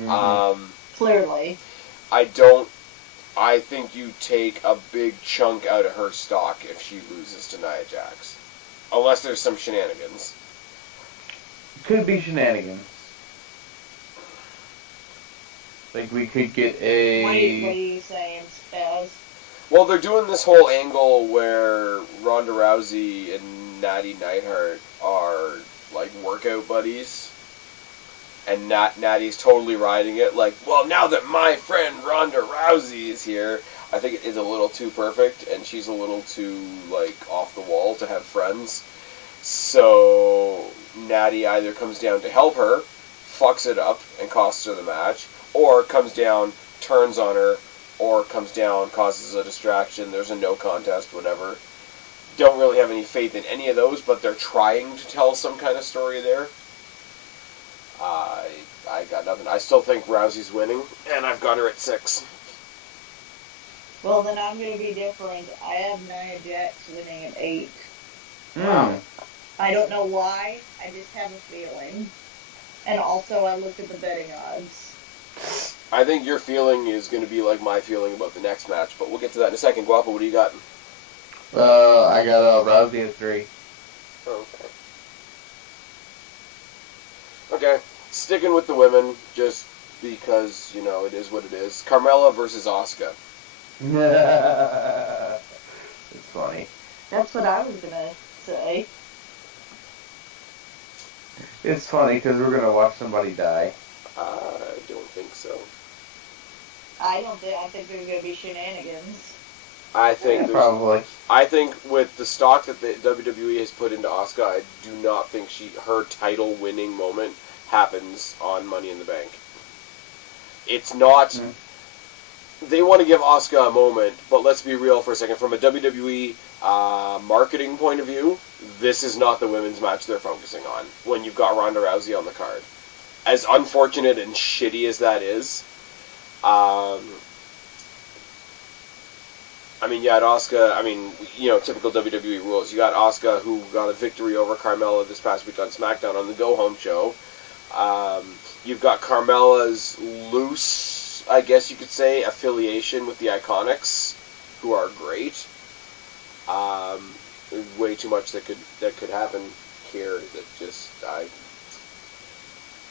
Mm-hmm. Clearly. I think you take a big chunk out of her stock if she loses to Nia Jax. Unless there's some shenanigans. Could be shenanigans. Like we could get a... What are you saying, Spaz? Well, they're doing this whole angle where Ronda Rousey and Natty Neidhart are, like, workout buddies. And Natty's totally riding it like, well, now that my friend Ronda Rousey is here, I think it is a little too perfect, and she's a little too, like, off the wall to have friends. So Natty either comes down to help her, fucks it up, and costs her the match, or comes down, turns on her, or comes down, causes a distraction, there's a no contest, whatever. Don't really have any faith in any of those, but they're trying to tell some kind of story there. I got nothing. I still think Rousey's winning, and I've got her at 6. Well, then I'm going to be different. I have Nia Jax winning at 8. Mm. I don't know why. I just have a feeling. And also, I looked at the betting odds. I think your feeling is going to be like my feeling about the next match, but we'll get to that in a second. Guapo, what do you got? I got Rousey at 3. Okay. Sticking with the women, just because, it is what it is. Carmella versus Asuka. It's funny. That's what I was going to say. It's funny because we're going to watch somebody die. I don't think so. I think there's going to be shenanigans. I think probably. I think with the stock that the WWE has put into Asuka, I do not think her title winning moment happens on Money in the Bank. It's not. They want to give Asuka a moment, but let's be real for a second. From a WWE marketing point of view, this is not the women's match they're focusing on when you've got Ronda Rousey on the card. As unfortunate and shitty as that is, you had Asuka, typical WWE rules. You got Asuka, who got a victory over Carmella this past week on SmackDown on the Go Home show. You've got Carmella's loose, I guess you could say, affiliation with the Iconics, who are great. There's way too much that could happen here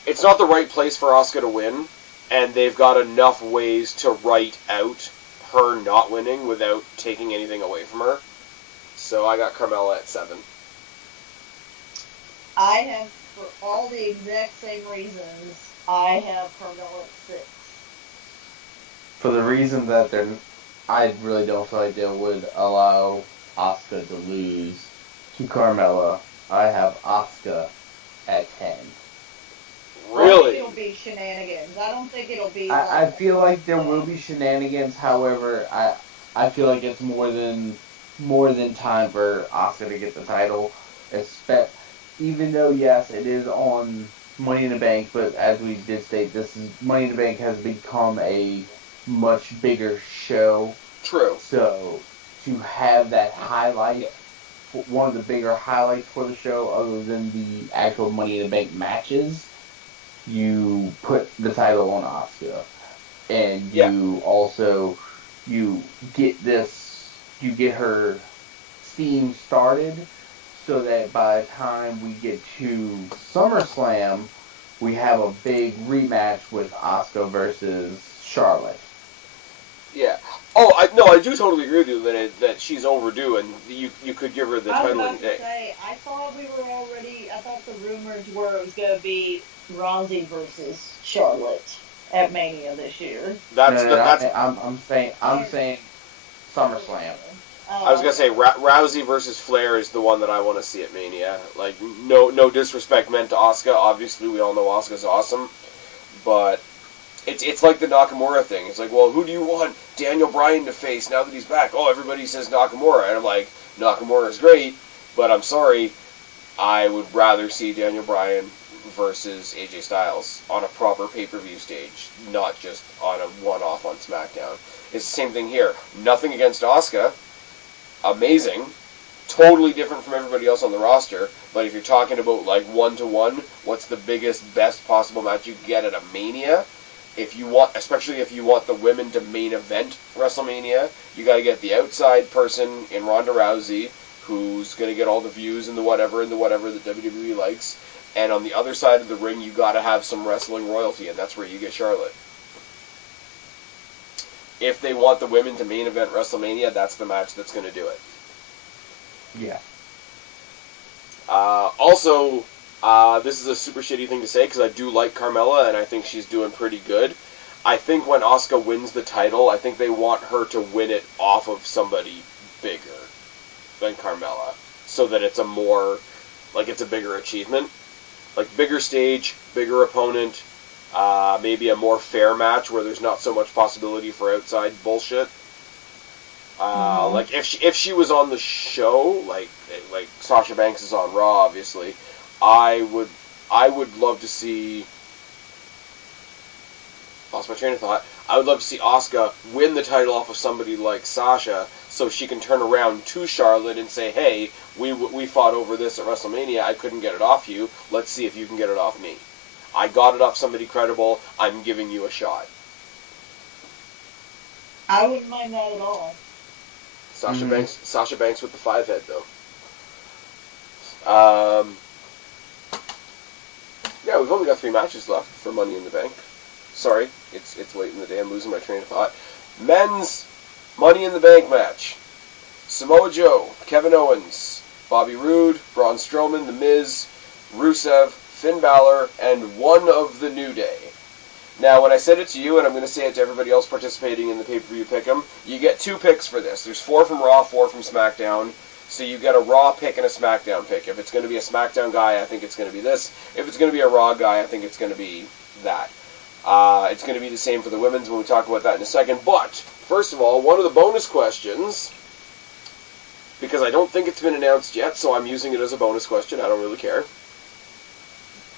it's not the right place for Asuka to win, and they've got enough ways to write out her not winning without taking anything away from her. So I got Carmella at 7. I have, for all the exact same reasons, I have Carmella at 6. For the reason that I really don't feel like they would allow Asuka to lose to Carmella, I have Asuka at 10. Really? I think it'll be shenanigans. I don't think it'll be... I feel like there will be shenanigans, however, I feel like it's more than time for Asuka to get the title. Even though, yes, it is on Money in the Bank, but as we did state, Money in the Bank has become a much bigger show. True. So to have that highlight, one of the bigger highlights for the show, other than the actual Money in the Bank matches, you put the title on Asuka, and you get her steam started, so that by the time we get to SummerSlam, we have a big rematch with Asuka versus Charlotte. Yeah. Oh, I do totally agree with you that she's overdue, and you could give her the title in a day. I thought the rumors were it was going to be Rousey versus Charlotte at Mania this year. I'm saying SummerSlam. I was gonna say Rousey versus Flair is the one that I want to see at Mania. Like, no disrespect meant to Asuka. Obviously, we all know Asuka's awesome, but it's like the Nakamura thing. It's like, well, who do you want Daniel Bryan to face now that he's back? Oh, everybody says Nakamura, and I'm like, Nakamura's great, but I'm sorry, I would rather see Daniel Bryan versus AJ Styles on a proper pay-per-view stage, not just on a one-off on SmackDown. It's the same thing here. Nothing against Asuka. Amazing, totally different from everybody else on the roster, but if you're talking about like one-to-one, what's the biggest, best possible match you can get at a Mania? Especially if you want the women to main event WrestleMania, you gotta get the outside person in Ronda Rousey, who's gonna get all the views and the whatever that WWE likes, and on the other side of the ring, you gotta have some wrestling royalty, and that's where you get Charlotte. If they want the women to main event WrestleMania, that's the match that's going to do it. Yeah. Also, this is a super shitty thing to say because I do like Carmella and I think she's doing pretty good. I think when Asuka wins the title, I think they want her to win it off of somebody bigger than Carmella, so that it's it's a bigger achievement. Like, bigger stage, bigger opponent, maybe a more fair match where there's not so much possibility for outside bullshit. Like if she was on the show, like Sasha Banks is on Raw, obviously, I would love to see. Lost my train of thought. I would love to see Asuka win the title off of somebody like Sasha, so she can turn around to Charlotte and say, "Hey, we fought over this at WrestleMania. I couldn't get it off you. Let's see if you can get it off me. I got it off somebody credible. I'm giving you a shot." I wouldn't mind that at all. Sasha Banks with the 5-head, though. Yeah, we've only got 3 matches left for Money in the Bank. Sorry, it's late in the day. I'm losing my train of thought. Men's Money in the Bank match: Samoa Joe, Kevin Owens, Bobby Roode, Braun Strowman, The Miz, Rusev, Finn Balor, and one of the New Day. Now, when I said it to you, and I'm going to say it to everybody else participating in the pay-per-view pick'em, you get 2 picks for this. There's 4 from Raw, 4 from SmackDown. So you get a Raw pick and a SmackDown pick. If it's going to be a SmackDown guy, I think it's going to be this. If it's going to be a Raw guy, I think it's going to be that. It's going to be the same for the women's when we talk about that in a second. But, first of all, one of the bonus questions, because I don't think it's been announced yet, so I'm using it as a bonus question. I don't really care.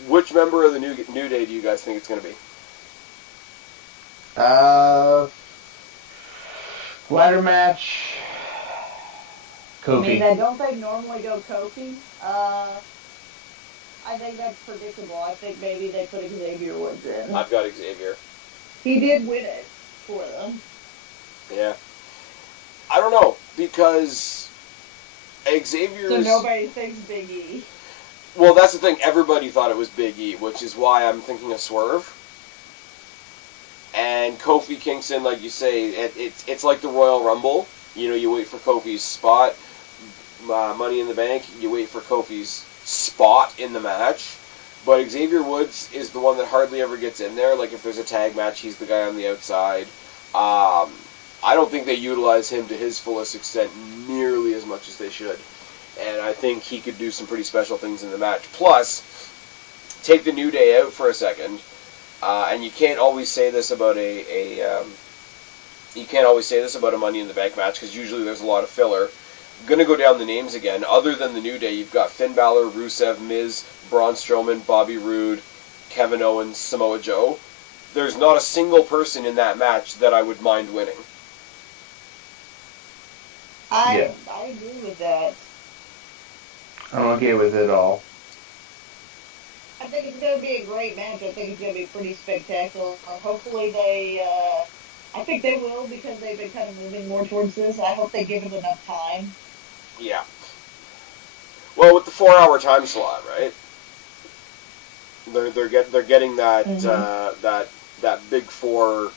Which member of the New Day do you guys think it's going to be? Ladder match. Kofi. I mean, don't they normally go Kofi? I think that's predictable. I think maybe they put Xavier Woods in. I've got Xavier. He did win it for them. Yeah. I don't know, because Xavier's... So nobody thinks Big E. Well, that's the thing. Everybody thought it was Big E, which is why I'm thinking of Swerve. And Kofi Kingston, like you say, it's like the Royal Rumble. You know, you wait for Kofi's spot. Money in the Bank, you wait for Kofi's spot in the match. But Xavier Woods is the one that hardly ever gets in there. Like, if there's a tag match, he's the guy on the outside. I don't think they utilize him to his fullest extent nearly as much as they should. And I think he could do some pretty special things in the match. Plus, take the New Day out for a second. And you can't always say this about a Money in the Bank match, because usually there's a lot of filler. I'm going to go down the names again. Other than the New Day, you've got Finn Balor, Rusev, Miz, Braun Strowman, Bobby Roode, Kevin Owens, Samoa Joe, there's not a single person in that match that I would mind winning. I agree with that. I'm okay with it all. I think it's going to be a great match. I think it's going to be pretty spectacular. Hopefully they, I think they will because they've been kind of moving more towards this. I hope they give it enough time. Yeah. Well, with the 4-hour time slot, right? They're getting that that big 4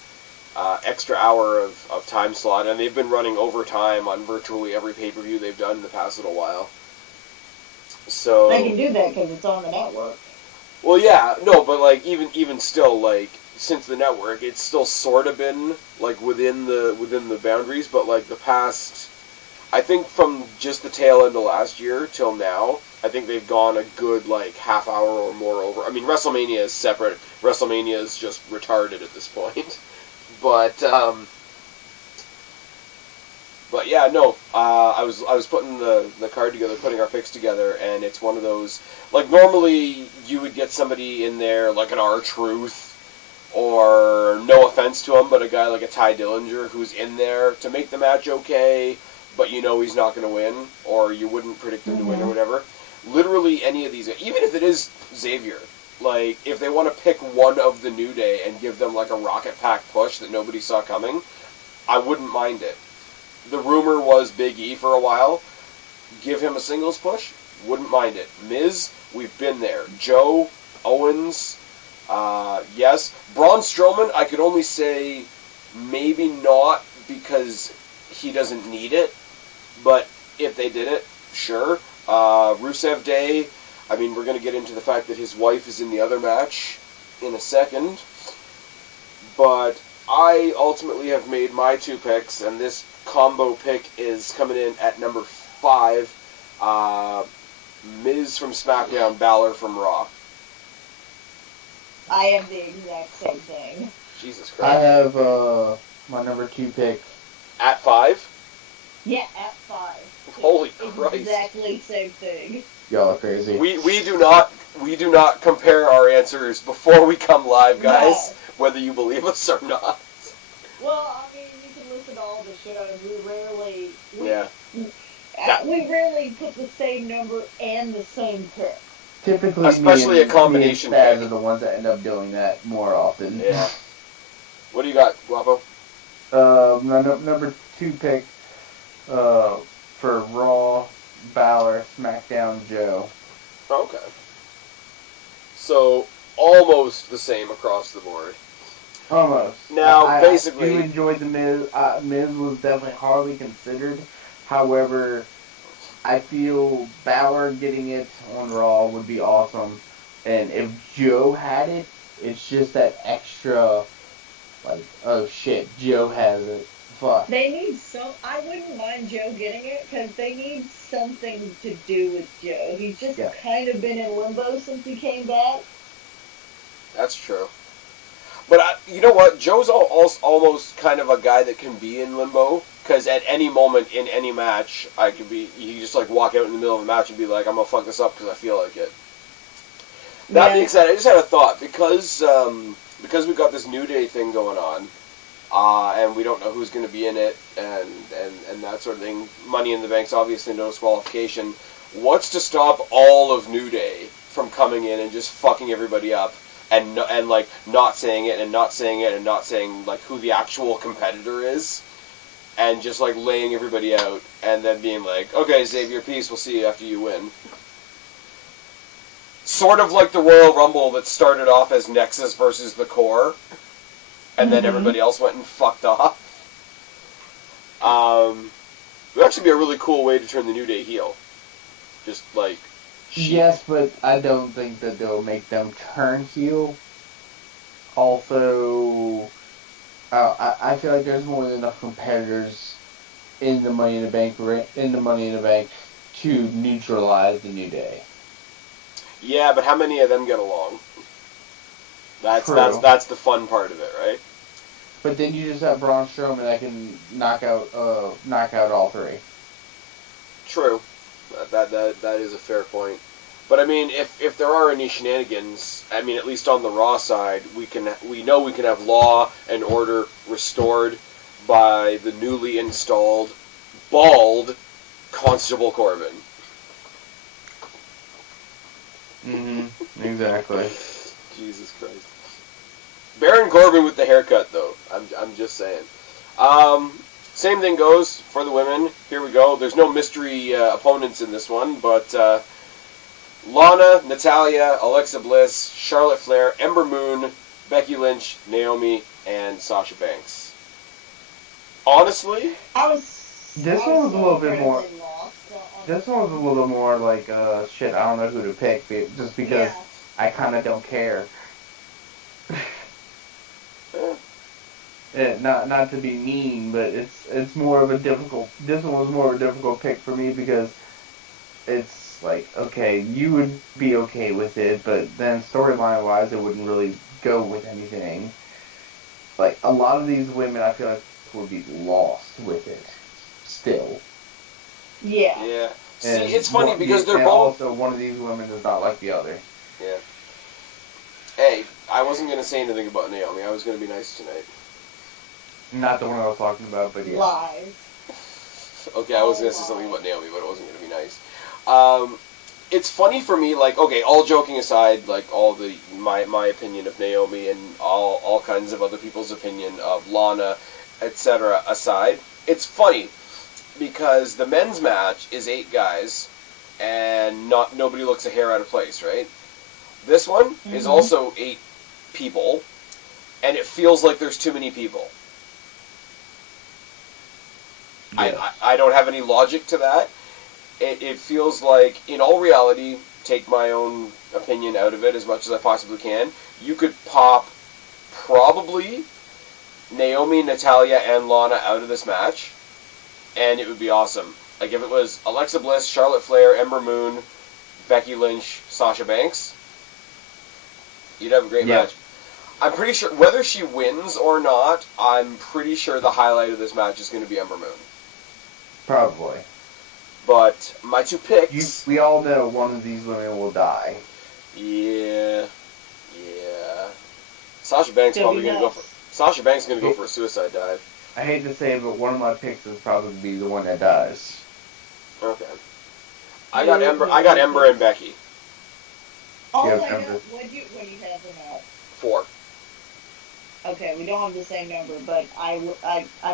extra hour of time slot, and they've been running overtime on virtually every pay-per-view they've done in the past little while. So They can do that because it's on the network. Well, yeah, no, but like even still, like since the network, it's still sort of been like within the boundaries, but like the past, I think from just the tail end of last year till now, I think they've gone a good like half hour or more over. I mean, WrestleMania is separate. WrestleMania is just retarded at this point, but yeah, no. I was putting the card together, putting our picks together, and it's one of those. Like normally, you would get somebody in there like an R-Truth, or no offense to him, but a guy like a Ty Dillinger who's in there to make the match okay, but you know he's not going to win, or you wouldn't predict him to win or whatever. Literally any of these, even if it is Xavier, like if they want to pick one of the New Day and give them like a rocket pack push that nobody saw coming, I wouldn't mind it. The rumor was Big E for a while. Give him a singles push, wouldn't mind it. Miz, we've been there. Joe, Owens, yes. Braun Strowman, I could only say maybe not because he doesn't need it, but if they did it, sure. Rusev Day, I mean, we're going to get into the fact that his wife is in the other match in a second, but I ultimately have made my 2 picks, and this combo pick is coming in at number 5, Miz from SmackDown, Balor from Raw. I have the exact same thing. Jesus I Christ. have my number 2 pick. At 5? Yeah, at 5. Holy Christ. Exactly same thing. Y'all are crazy. We do not compare our answers before we come live, guys, whether you believe us or not. Well, I mean, you can listen to all the shows. We rarely put the same number and the same pick. Typically, especially a combination me and Spaz pick. are the ones that end up doing that more often. Yeah. What do you got, Guapo? My number 2 pick for Raw, Balor, SmackDown, Joe. Okay. So, almost the same across the board. Almost. Now, basically... I do enjoy the Miz. Miz was definitely hardly considered. However, I feel Balor getting it on Raw would be awesome. And if Joe had it, it's just that extra, like, oh shit, Joe has it. Fuck. They need I wouldn't mind Joe getting it because they need something to do with Joe. He's just kind of been in limbo since he came back. That's true. But you know what? Joe's almost kind of a guy that can be in limbo, because at any moment in any match, he can just like walk out in the middle of a match and be like, I'm gonna fuck this up because I feel like it. That being said, I just had a thought, because we've got this New Day thing going on, and we don't know who's going to be in it, and that sort of thing. Money in the Bank's obviously no disqualification. What's to stop all of New Day from coming in and just fucking everybody up? And like not saying it and not saying it and not saying like who the actual competitor is, and just like laying everybody out and then being like, okay, Xavier, peace, we'll see you after you win. Sort of like the Royal Rumble that started off as Nexus versus the Core, and then everybody else went and fucked off. It would actually be a really cool way to turn the New Day heel. Just like. Yes, but I don't think that they'll make them turn heel. Also, I feel like there's more than enough competitors in the Money in the Bank to neutralize the New Day. Yeah, but how many of them get along? That's the fun part of it, right? But then you just have Braun Strowman that can knock out all 3. True. That is a fair point. But I mean, if there are any shenanigans, I mean, at least on the Raw side, we know we can have law and order restored by the newly installed bald Constable Corbin. Exactly. Jesus Christ. Baron Corbin with the haircut, though. I'm just saying. Same thing goes for the women. Here we go. There's no mystery opponents in this one, but Lana, Natalya, Alexa Bliss, Charlotte Flair, Ember Moon, Becky Lynch, Naomi, and Sasha Banks. Honestly, This one was a little bit more. This one was a little more like shit. I don't know who to pick, just because I kind of don't care. Not to be mean, but it's more of a difficult. This one was more of a difficult pick for me because it's like, okay, you would be okay with it, but then storyline wise, it wouldn't really go with anything. Like a lot of these women, I feel like would be lost with it still. Yeah. Yeah. See, it's funny because they're both. Also, one of these women is not like the other. Yeah. Hey, I wasn't gonna say anything about Naomi. I was gonna be nice tonight. Not the one I was talking about, but yeah. Lies. Okay, I was gonna say something about Naomi, but it wasn't gonna be nice. It's funny for me, like, okay, all joking aside, like all the my opinion of Naomi and all kinds of other people's opinion of Lana, etc. aside, it's funny because the men's match is 8 guys, and nobody looks a hair out of place, right? This one is also 8 people, and it feels like there's too many people. Yeah. I don't have any logic to that. It feels like, in all reality, take my own opinion out of it as much as I possibly can, you could pop probably Naomi, Natalya, and Lana out of this match, and it would be awesome. Like, if it was Alexa Bliss, Charlotte Flair, Ember Moon, Becky Lynch, Sasha Banks, you'd have a great match. I'm pretty sure, whether she wins or not, I'm pretty sure the highlight of this match is going to be Ember Moon. Probably. But my 2 picks... we all know one of these women will die. Yeah. Sasha Banks probably going to go for... Sasha Banks is going to go for a suicide dive. I hate to say it, but one of my picks is probably be the one that dies. Okay. I got Ember and Becky. Oh, Yeah, my God. Ember. What do you have them at? 4. Okay, we don't have the same number, but I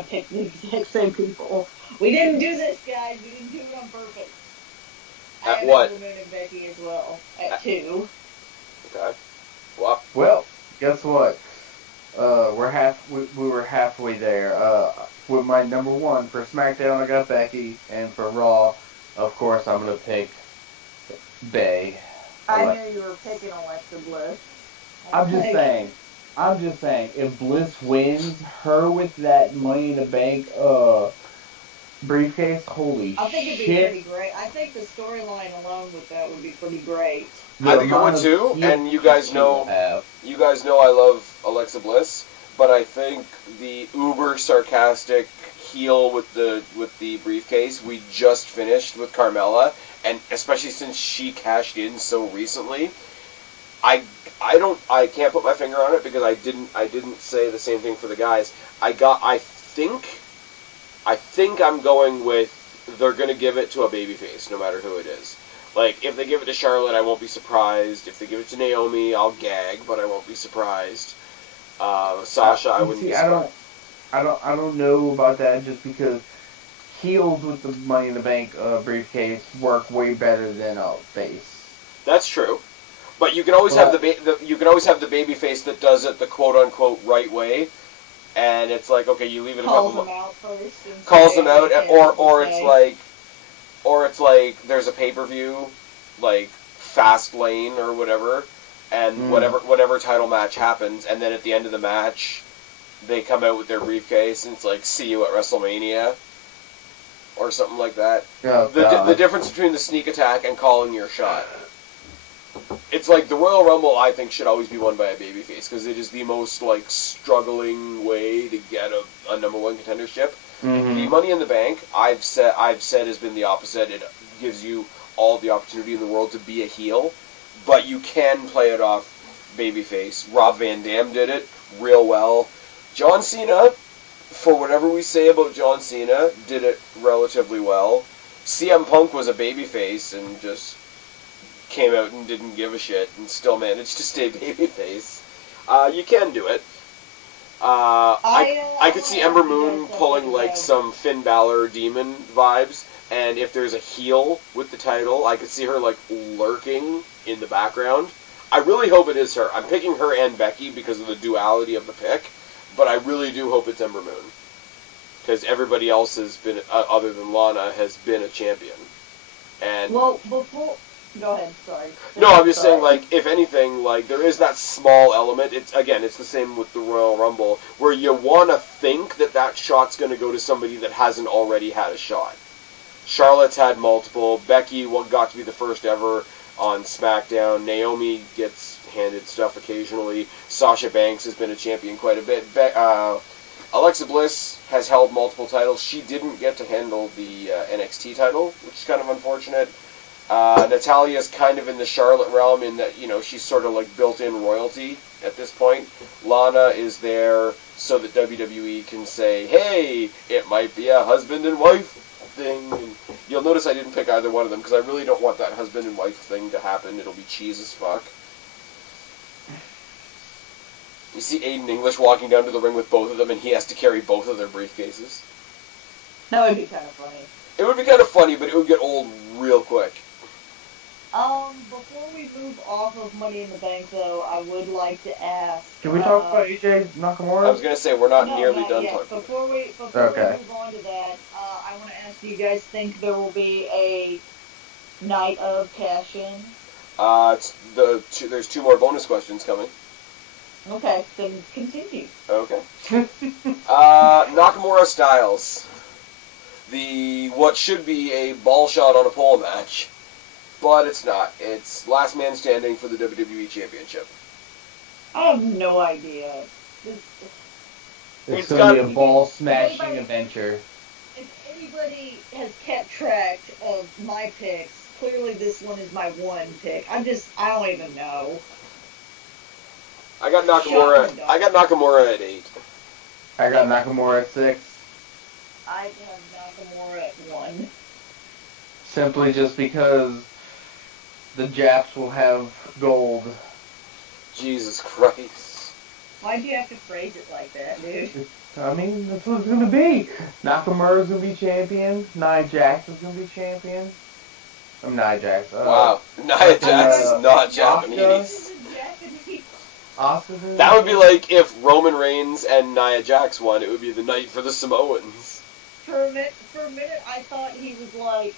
picked the exact same people. We didn't do this, guys. We didn't do it on purpose. At I what? Ember Moon and Becky as well. At 2. Okay. What? Well, guess what? We were halfway there. With my number 1 for SmackDown, I got Becky, and for Raw, of course, I'm gonna pick Bae. I knew you were picking Alexa Bliss. I'm just saying, if Bliss wins, her with that Money in the Bank briefcase, holy shit. I think it'd be pretty great. I think the storyline alone with that would be pretty great. I think it would too, and you guys know I love Alexa Bliss, but I think the uber sarcastic heel with the briefcase we just finished with Carmella, and especially since she cashed in so recently, I can't put my finger on it because I didn't say the same thing for the guys. I think I'm going with they're going to give it to a babyface no matter who it is. Like, if they give it to Charlotte, I won't be surprised. If they give it to Naomi, I'll gag, but I won't be surprised. Sasha, I wouldn't be surprised. I don't know about that just because heels with the Money in the Bank briefcase work way better than a face. That's true. But you can always have the baby face that does it the quote unquote right way, and it's like, okay, you leave it a couple months. Calls them out, or it's like there's a pay-per-view like Fastlane or whatever, and whatever title match happens, and then at the end of the match they come out with their briefcase and it's like, see you at WrestleMania or something like that. Oh, the difference between the sneak attack and calling your shot. It's like the Royal Rumble, I think, should always be won by a babyface because it is the most like struggling way to get a number 1 contendership. The Money in the Bank, I've said has been the opposite. It gives you all the opportunity in the world to be a heel, but you can play it off babyface. Rob Van Dam did it real well. John Cena, for whatever we say about John Cena, did it relatively well. CM Punk was a babyface and just came out and didn't give a shit and still managed to stay babyface. You can do it. I could see Ember Moon pulling like some Finn Balor demon vibes, and if there's a heel with the title, I could see her like lurking in the background. I really hope it is her. I'm picking her and Becky because of the duality of the pick, but I really do hope it's Ember Moon. Because everybody else has been, other than Lana, has been a champion. And well, before... Go ahead, sorry. No, I'm just saying, like, if anything, like, there is that small element. It's the same with the Royal Rumble, where you want to think that that shot's going to go to somebody that hasn't already had a shot. Charlotte's had multiple. Becky got to be the first ever on SmackDown. Naomi gets handed stuff occasionally. Sasha Banks has been a champion quite a bit. Alexa Bliss has held multiple titles. She didn't get to handle the NXT title, which is kind of unfortunate. Natalia's kind of in the Charlotte realm in that, you know, she's sort of like built-in royalty at this point. Lana is there so that WWE can say, hey, it might be a husband and wife thing. And you'll notice I didn't pick either one of them because I really don't want that husband and wife thing to happen. It'll be cheese as fuck. You see Aiden English walking down to the ring with both of them, and he has to carry both of their briefcases. That would be kind of funny. It would be kind of funny, but it would get old real quick. Before we move off of Money in the Bank, though, I would like to ask... Can we talk about AJ Nakamura? I was going to say, we're not nearly not done yet. talking. Before we move on to that, I want to ask, do you guys think there will be a night of cash-in? There's 2 more bonus questions coming. Okay, then continue. Okay. Nakamura Styles. What should be a ball shot on a pole match, but it's not. It's last man standing for the WWE Championship. I have no idea. It's going to be a ball smashing adventure. If anybody has kept track of my picks, clearly this one is my one pick. I don't even know. I got Nakamura at 8. I got Nakamura at 6. I have Nakamura at 1. Simply just because the Japs will have gold. Jesus Christ. Why'd you have to phrase it like that, dude? I mean, that's what it's going to be. Nakamura's going to be champion. Nia Jax is going to be champion. I'm Nia Jax. Wow. Nia Jax is not Japanese. Asuka. That would be like if Roman Reigns and Nia Jax won. It would be the night for the Samoans. For a minute, I thought he was like...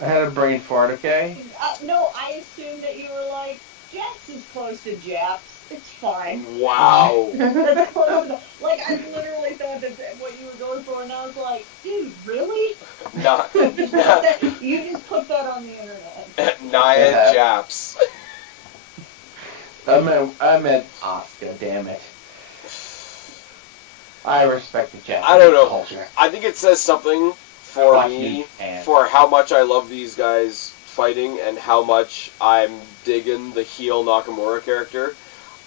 I had a brain fart, okay? No, I assumed that you were like, Jax is close to Japs. It's fine. Wow. That's close enough. Like, I literally thought that what you were going for, and I was like, dude, really? You just put that on the internet. Nia Japs. I meant Asuka, damn it. I respect the Japanese I don't know. culture. I think it says something for me for how much I love these guys fighting and how much I'm digging the heel Nakamura character.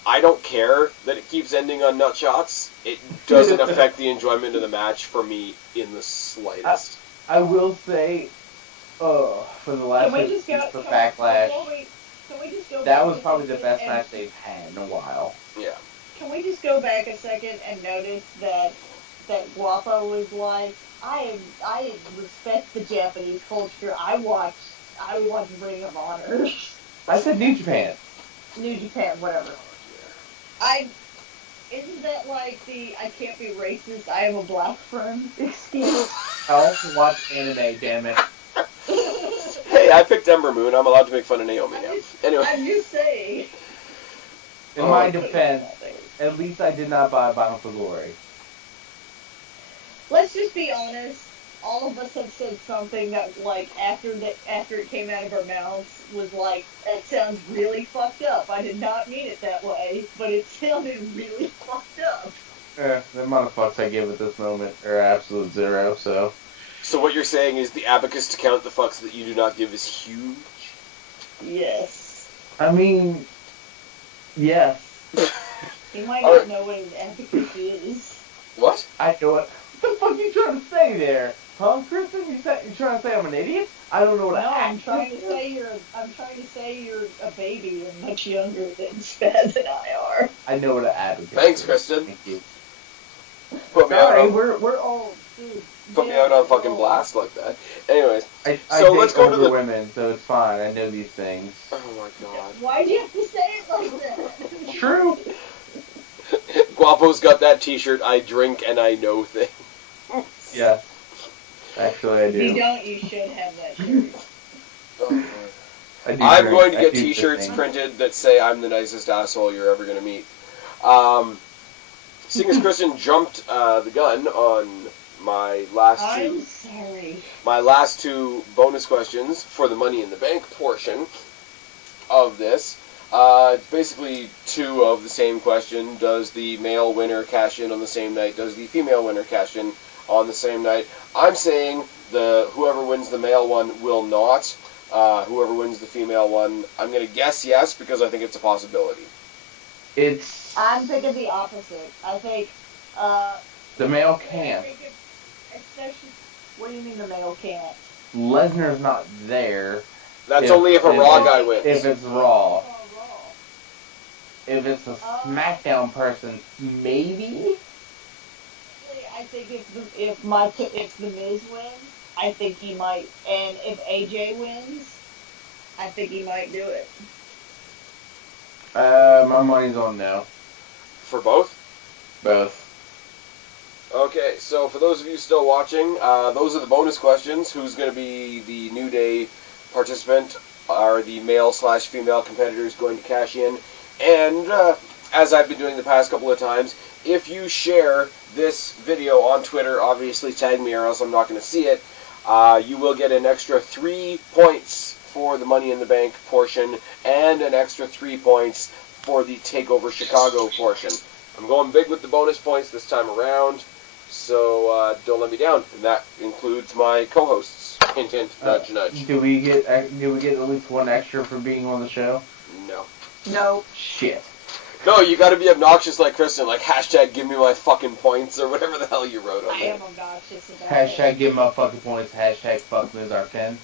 I don't care that it keeps ending on nut shots. It doesn't affect the enjoyment of the match for me in the slightest. I will say, for the last for Backlash, that was probably the best match they've had in a while. Yeah. Can we just go back a second and notice that Guapo was like, I respect the Japanese culture. I watch Ring of Honor. I said New Japan. New Japan, whatever. Isn't that like the I can't be racist, I am a black friend excuse? I also watch anime, damn it. Hey, I picked Ember Moon. I'm allowed to make fun of Naomi now. Anyway. I'm just saying. In my defense, at least I did not buy Bound for Glory. Let's just be honest. All of us have said something that, like, after it came out of our mouths, was like, that sounds really fucked up. I did not mean it that way, but it sounded really fucked up. The amount of fucks I give at this moment are absolute zero, so... So what you're saying is the abacus to count the fucks that you do not give is huge? Yes. I mean, yes. You might not know what an abacus is. What? I know it. What the fuck are you trying to say there? Huh, Kristen? You trying to say I'm an idiot? I don't know what No, I'm abacus trying to is. say you're a baby and much younger than Spaz and I are. I know what an abacus is. Thanks, Kristen. Thank you. Put me out Sorry, on, we're all... put me out on fucking blast like that. Anyways, I so date let's go to older the... women, so it's fine. I know these things. Oh my god. Why'd you have to say it like that? True. Guapo's got that t-shirt, I drink and I know thing. Yeah. Actually, I do. If you don't, you should have that shirt. Oh, I do I'm drink. going to I get do t-shirts things. printed that say I'm the nicest asshole you're ever going to meet. Seeing as Kristen jumped the gun on my last I'm sorry. my last two bonus questions for the Money in the Bank portion of this. It's basically two of the same question. Does the male winner cash in on the same night? Does the female winner cash in on the same night? I'm saying whoever wins the male one will not. Whoever wins the female one, I'm going to guess yes because I think it's a possibility. I'm thinking the opposite. I think, the male can't. Especially, what do you mean the male can't? Lesnar's not there. That's only if a Raw guy wins. If it's Raw. If it's a SmackDown person, maybe? I think if the Miz wins, I think he might, and if AJ wins, I think he might do it. My money's on no. For both? Both. Okay, so for those of you still watching, those are the bonus questions. Who's going to be the New Day participant? Are the male/female competitors going to cash in? And as I've been doing the past couple of times, if you share this video on Twitter, obviously tag me or else I'm not going to see it, you will get an extra 3 points for the Money in the Bank portion and an extra 3 points for the TakeOver Chicago portion. I'm going big with the bonus points this time around, so don't let me down. And that includes my co-hosts. Hint, hint, nudge, nudge. Do we get at least one extra for being on the show? No. No. Shit. No, you gotta be obnoxious like Kristen, like hashtag give me my fucking points or whatever the hell you wrote on I there. am obnoxious about Hashtag it. give my fucking points. Hashtag fuck Liz R10.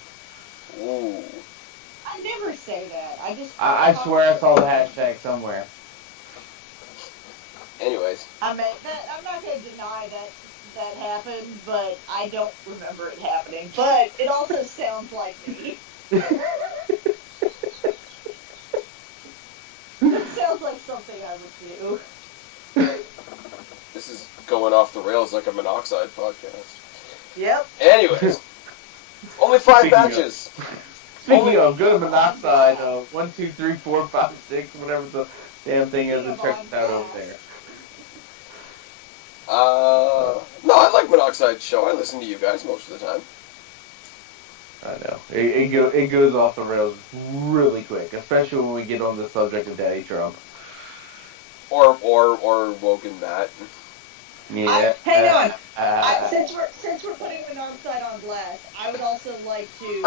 Ooh. I never say that. I swear I saw the hashtag somewhere. Anyways. I'm not going to deny that happened, but I don't remember it happening. But it also sounds like me. It sounds like something I would do. This is going off the rails like a monoxide podcast. Yep. Anyways. Only 5 matches. Speaking of, go to Monoxide, 1, 2, 3, 4, 5, 6, whatever the damn thing is, and check it out over there. No, I like Monoxide's show. I listen to you guys most of the time. I know. It goes off the rails really quick, especially when we get on the subject of Daddy Trump. Or Wogan Matt. Yeah. Hang on. Since we're putting Monoxide on blast, I would also like to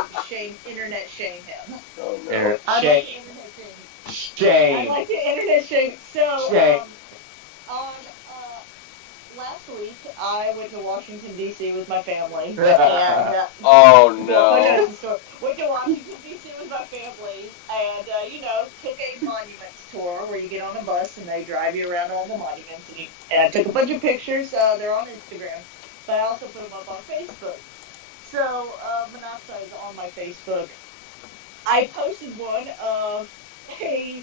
internet shame him. Oh no. Internet I'd shame. like to internet shame. Shame. I'd like to internet shame. So, Shame. last week I went to Washington D.C. with my family. And, Oh no. went to Washington D.C. with my family, and took a monuments tour where you get on a bus and they drive you around all the monuments. And I took a bunch of pictures. They're on Instagram, but I also put them up on Facebook. So Monoxide is on my Facebook. I posted one of a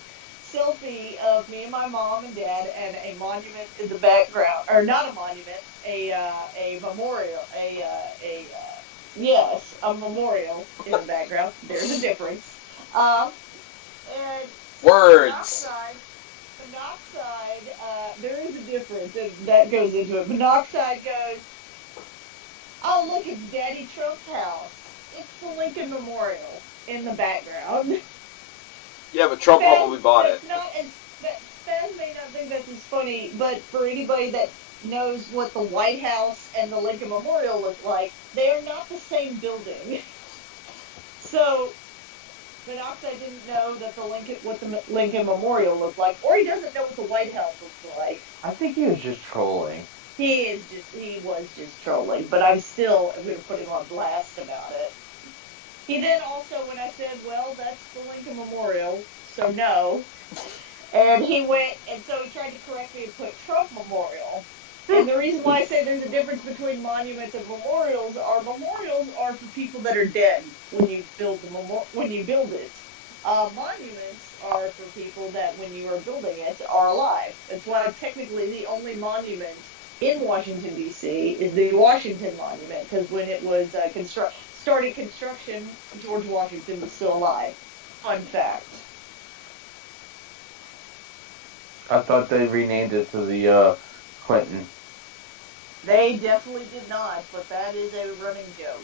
selfie of me and my mom and dad and a monument in the background, or not a monument, a memorial, a memorial in the background. There's a difference. And Words. Monoxide, there is a difference, and that goes into it. Monoxide goes, oh look, it's Daddy Trump's house. It's the Lincoln Memorial in the background. Yeah, but Trump probably bought it. Spaz may not think that's as funny, but for anybody that knows what the White House and the Lincoln Memorial look like, they are not the same building. So, Monoxide didn't know that what the Lincoln Memorial looked like, or he doesn't know what the White House looks like. I think he was just trolling. He was just trolling, but I'm still going to put him on blast about it. He then also, when I said, well, that's the Lincoln Memorial, so no. And he went, and so he tried to correct me and put Trump Memorial. And the reason why I say there's a difference between monuments and memorials are for people that are dead when you build it. Monuments are for people that, when you are building it, are alive. That's why technically the only monument in Washington, D.C. is the Washington Monument, because when it was started construction, George Washington was still alive. Fun fact. I thought they renamed it to the Clinton. They definitely did not, but that is a running joke.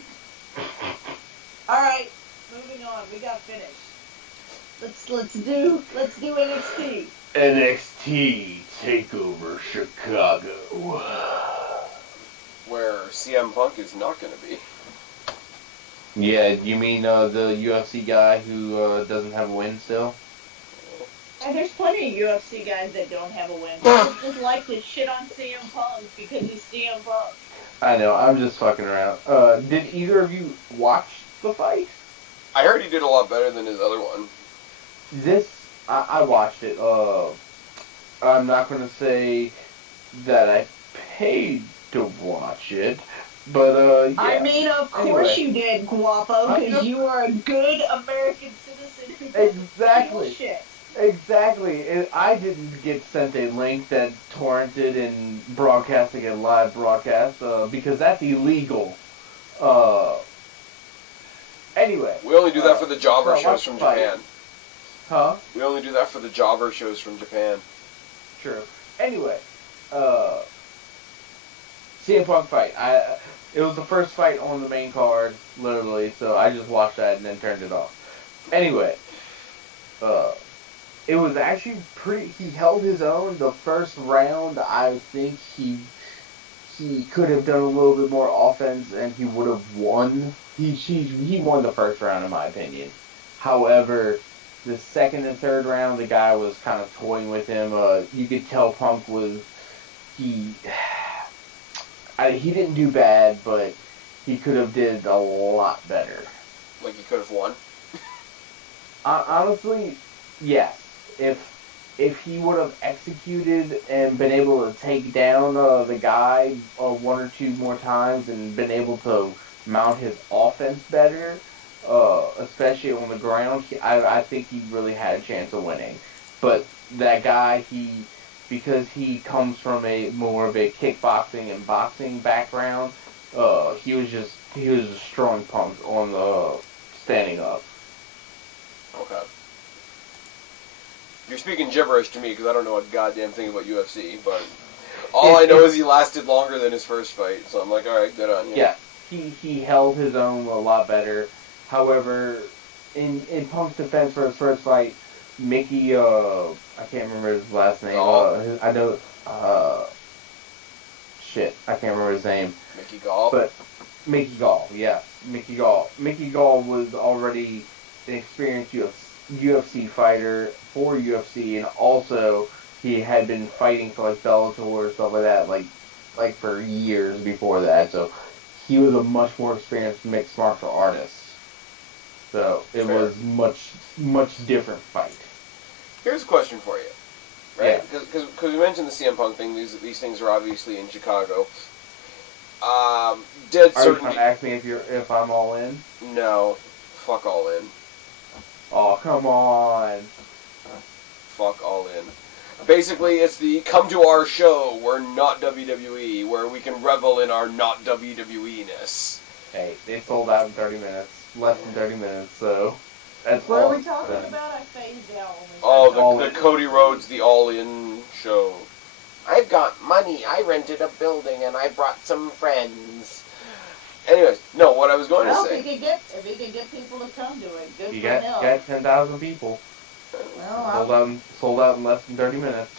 Alright, moving on. We got finished. Let's do NXT. NXT Takeover Chicago. Where CM Punk is not going to be. Yeah, you mean the UFC guy who doesn't have a win still? And there's plenty of UFC guys that don't have a win. People just like to shit on CM Punk because he's CM Punk. I know, I'm just fucking around. Did either of you watch the fight? I heard he did a lot better than his other one. I watched it. I'm not going to say that I paid to watch it, but, yeah. I mean, of course you did, Guapo, because you are a good American citizen who doesn't Exactly. steal shit. Exactly. I didn't get sent a link that torrented and broadcasted a live broadcast, because that's illegal. Anyway. We only do that for the jobber so shows from Japan. Huh? We only do that for the jobber shows from Japan. True. Anyway, CM Punk fight. It was the first fight on the main card, literally, so I just watched that and then turned it off. Anyway, it was actually he held his own. The first round, I think he could have done a little bit more offense and he would have won. He won the first round, in my opinion. However, the second and third round, the guy was kind of toying with him. You could tell Punk he didn't do bad, but he could have did a lot better. Like he could have won? Honestly, yes. If he would have executed and been able to take down the guy one or two more times and been able to mount his offense better, especially on the ground, I think he really had a chance of winning. But that guy, because he comes from more of a kickboxing and boxing background, he was a strong Punk on the standing up. Okay. You're speaking gibberish to me because I don't know a goddamn thing about UFC, but all I know is he lasted longer than his first fight, so I'm like, alright, good on you. Yeah, he held his own a lot better. However, in Punk's defense for his first fight, Mickey, I can't remember his last name. I know, I can't remember his name. Mickey Gall? But Mickey Gall, yeah, Mickey Gall. Mickey Gall was already an experienced UFC fighter for UFC, and also he had been fighting for like Bellator or stuff like that, like for years before that. So he was a much more experienced mixed martial artist. So it was much different fight. Here's a question for you, right? Yeah. Because we mentioned the CM Punk thing. These things are obviously in Chicago. Dead Are you certain. trying to ask me if I'm all in? No, fuck all in. Oh, come on. Fuck all in. Basically, it's the come to our show. We're not WWE, where we can revel in our not WWE-ness. Hey, they sold out in 30 minutes. Less than 30 minutes, so that's What all are we talking done. about? I phased out. Oh, the Cody Rhodes, the all-in show. I've got money. I rented a building and I brought some friends. Anyways, no, what I was going to Well, say. if he can get people to come to it, good You for got him. 10,000 people. Well, Sold out in less than 30 minutes.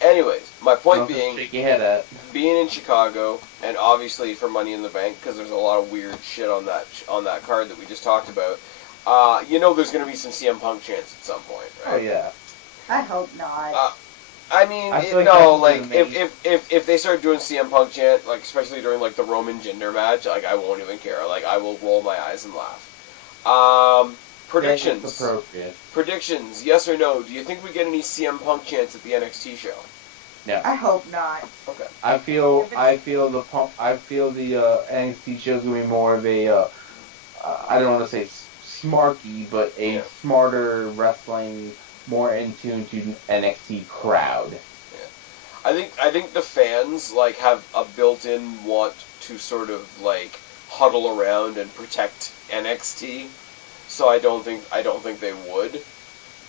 Anyways, my point Nothing to being, shake your head at. being in Chicago, and obviously for Money in the Bank, because there's a lot of weird shit on that card that we just talked about. There's going to be some CM Punk chants at some point, right? Oh yeah. I hope not. I mean, I feel like if they start doing CM Punk chant, like especially during like the Roman Jinder match, like I won't even care. Like I will roll my eyes and laugh. Predictions. It's appropriate. Predictions. Yes or no? Do you think we get any CM Punk chants at the NXT show? No. I hope not. Okay. I feel the NXT show's gonna be more of a I don't want to say smarky, but a smarter wrestling, more in tune to NXT crowd. Yeah. I think the fans like have a built-in want to sort of like huddle around and protect NXT. So I don't think they would.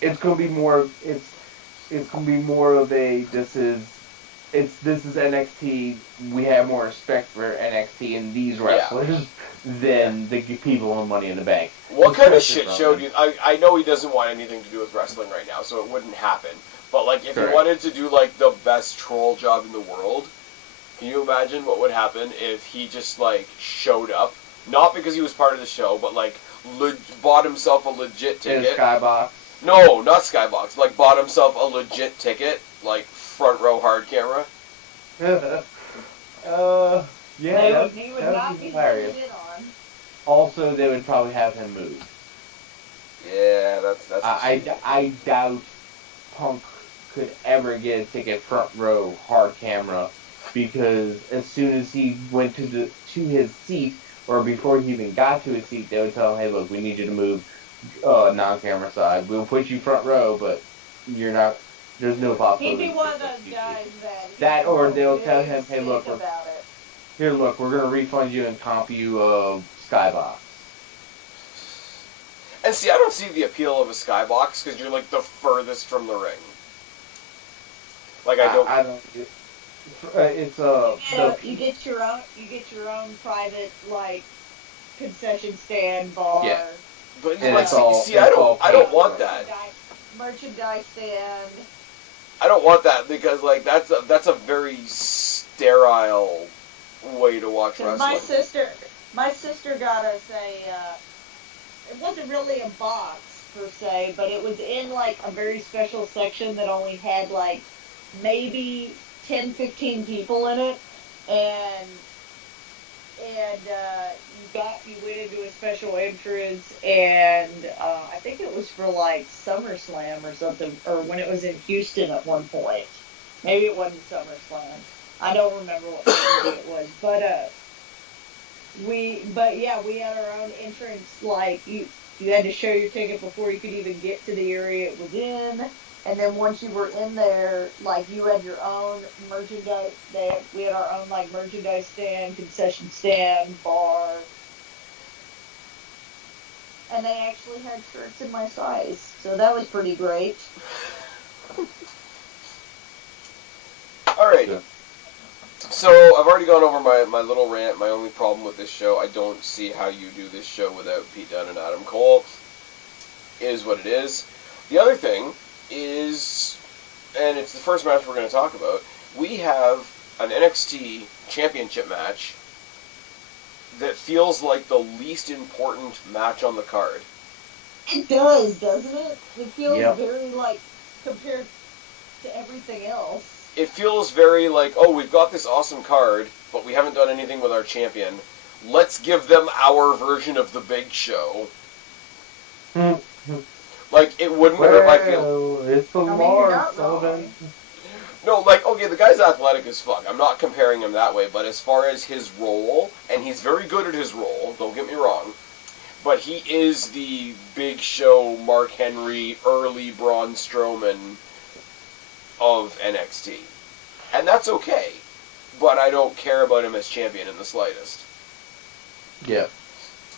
It's gonna be more. It's gonna be more of a this is NXT. We have more respect for NXT and these wrestlers than the people on Money in the Bank. What kind of shit show do you... I know he doesn't want anything to do with wrestling right now, so it wouldn't happen. But like, if he wanted to do like the best troll job in the world, can you imagine what would happen if he just like showed up, not because he was part of the show, but like bought himself a legit ticket. In a skybox. No, not skybox. Like bought himself a legit ticket, like front row hard camera. Yeah, he would that not would be be hilarious. shit on. Also, they would probably have him move. Yeah, that's. I doubt Punk could ever get a ticket front row hard camera, because as soon as he went to his seat, or before he even got to his seat, they would tell him, "Hey, look, we need you to move non-camera side. We'll put you front row, but you're not. There's no possibility." He'd be one of those guys or they'll tell him, "Hey, look, we're going to refund you and comp you skybox." And see, I don't see the appeal of a skybox because you're like the furthest from the ring. Like I don't. You get your own private like concession stand bar. Yeah. But like, I don't want that. Merchandise stand. I don't want that because like that's a very sterile way to watch wrestling. My sister got us it wasn't really a box per se, but it was in like a very special section that only had like maybe 10-15 people in it, and you went into a special entrance, and I think it was for like SummerSlam or something, or when it was in Houston at one point. Maybe it wasn't SummerSlam. I don't remember what movie it was, but we had our own entrance. Like you had to show your ticket before you could even get to the area it was in. And then once you were in there, like you had your own merchandise. We had our own like merchandise stand, concession stand, bar, and they actually had shirts in my size, so that was pretty great. All right. Yeah. So I've already gone over my little rant. My only problem with this show, I don't see how you do this show without Pete Dunne and Adam Cole. It is what it is. The other thing is, and it's the first match we're going to talk about, we have an NXT championship match that feels like the least important match on the card. It does, doesn't it? It feels very, like, compared to everything else. It feels very like, oh, we've got this awesome card, but we haven't done anything with our champion. Let's give them our version of the big show. Like, it wouldn't hurt my feelings. It's the Lord, Sullivan. No, like, okay, the guy's athletic as fuck. I'm not comparing him that way, but as far as his role, and he's very good at his role, don't get me wrong, but he is the big show Mark Henry, early Braun Strowman of NXT. And that's okay, but I don't care about him as champion in the slightest. Yeah.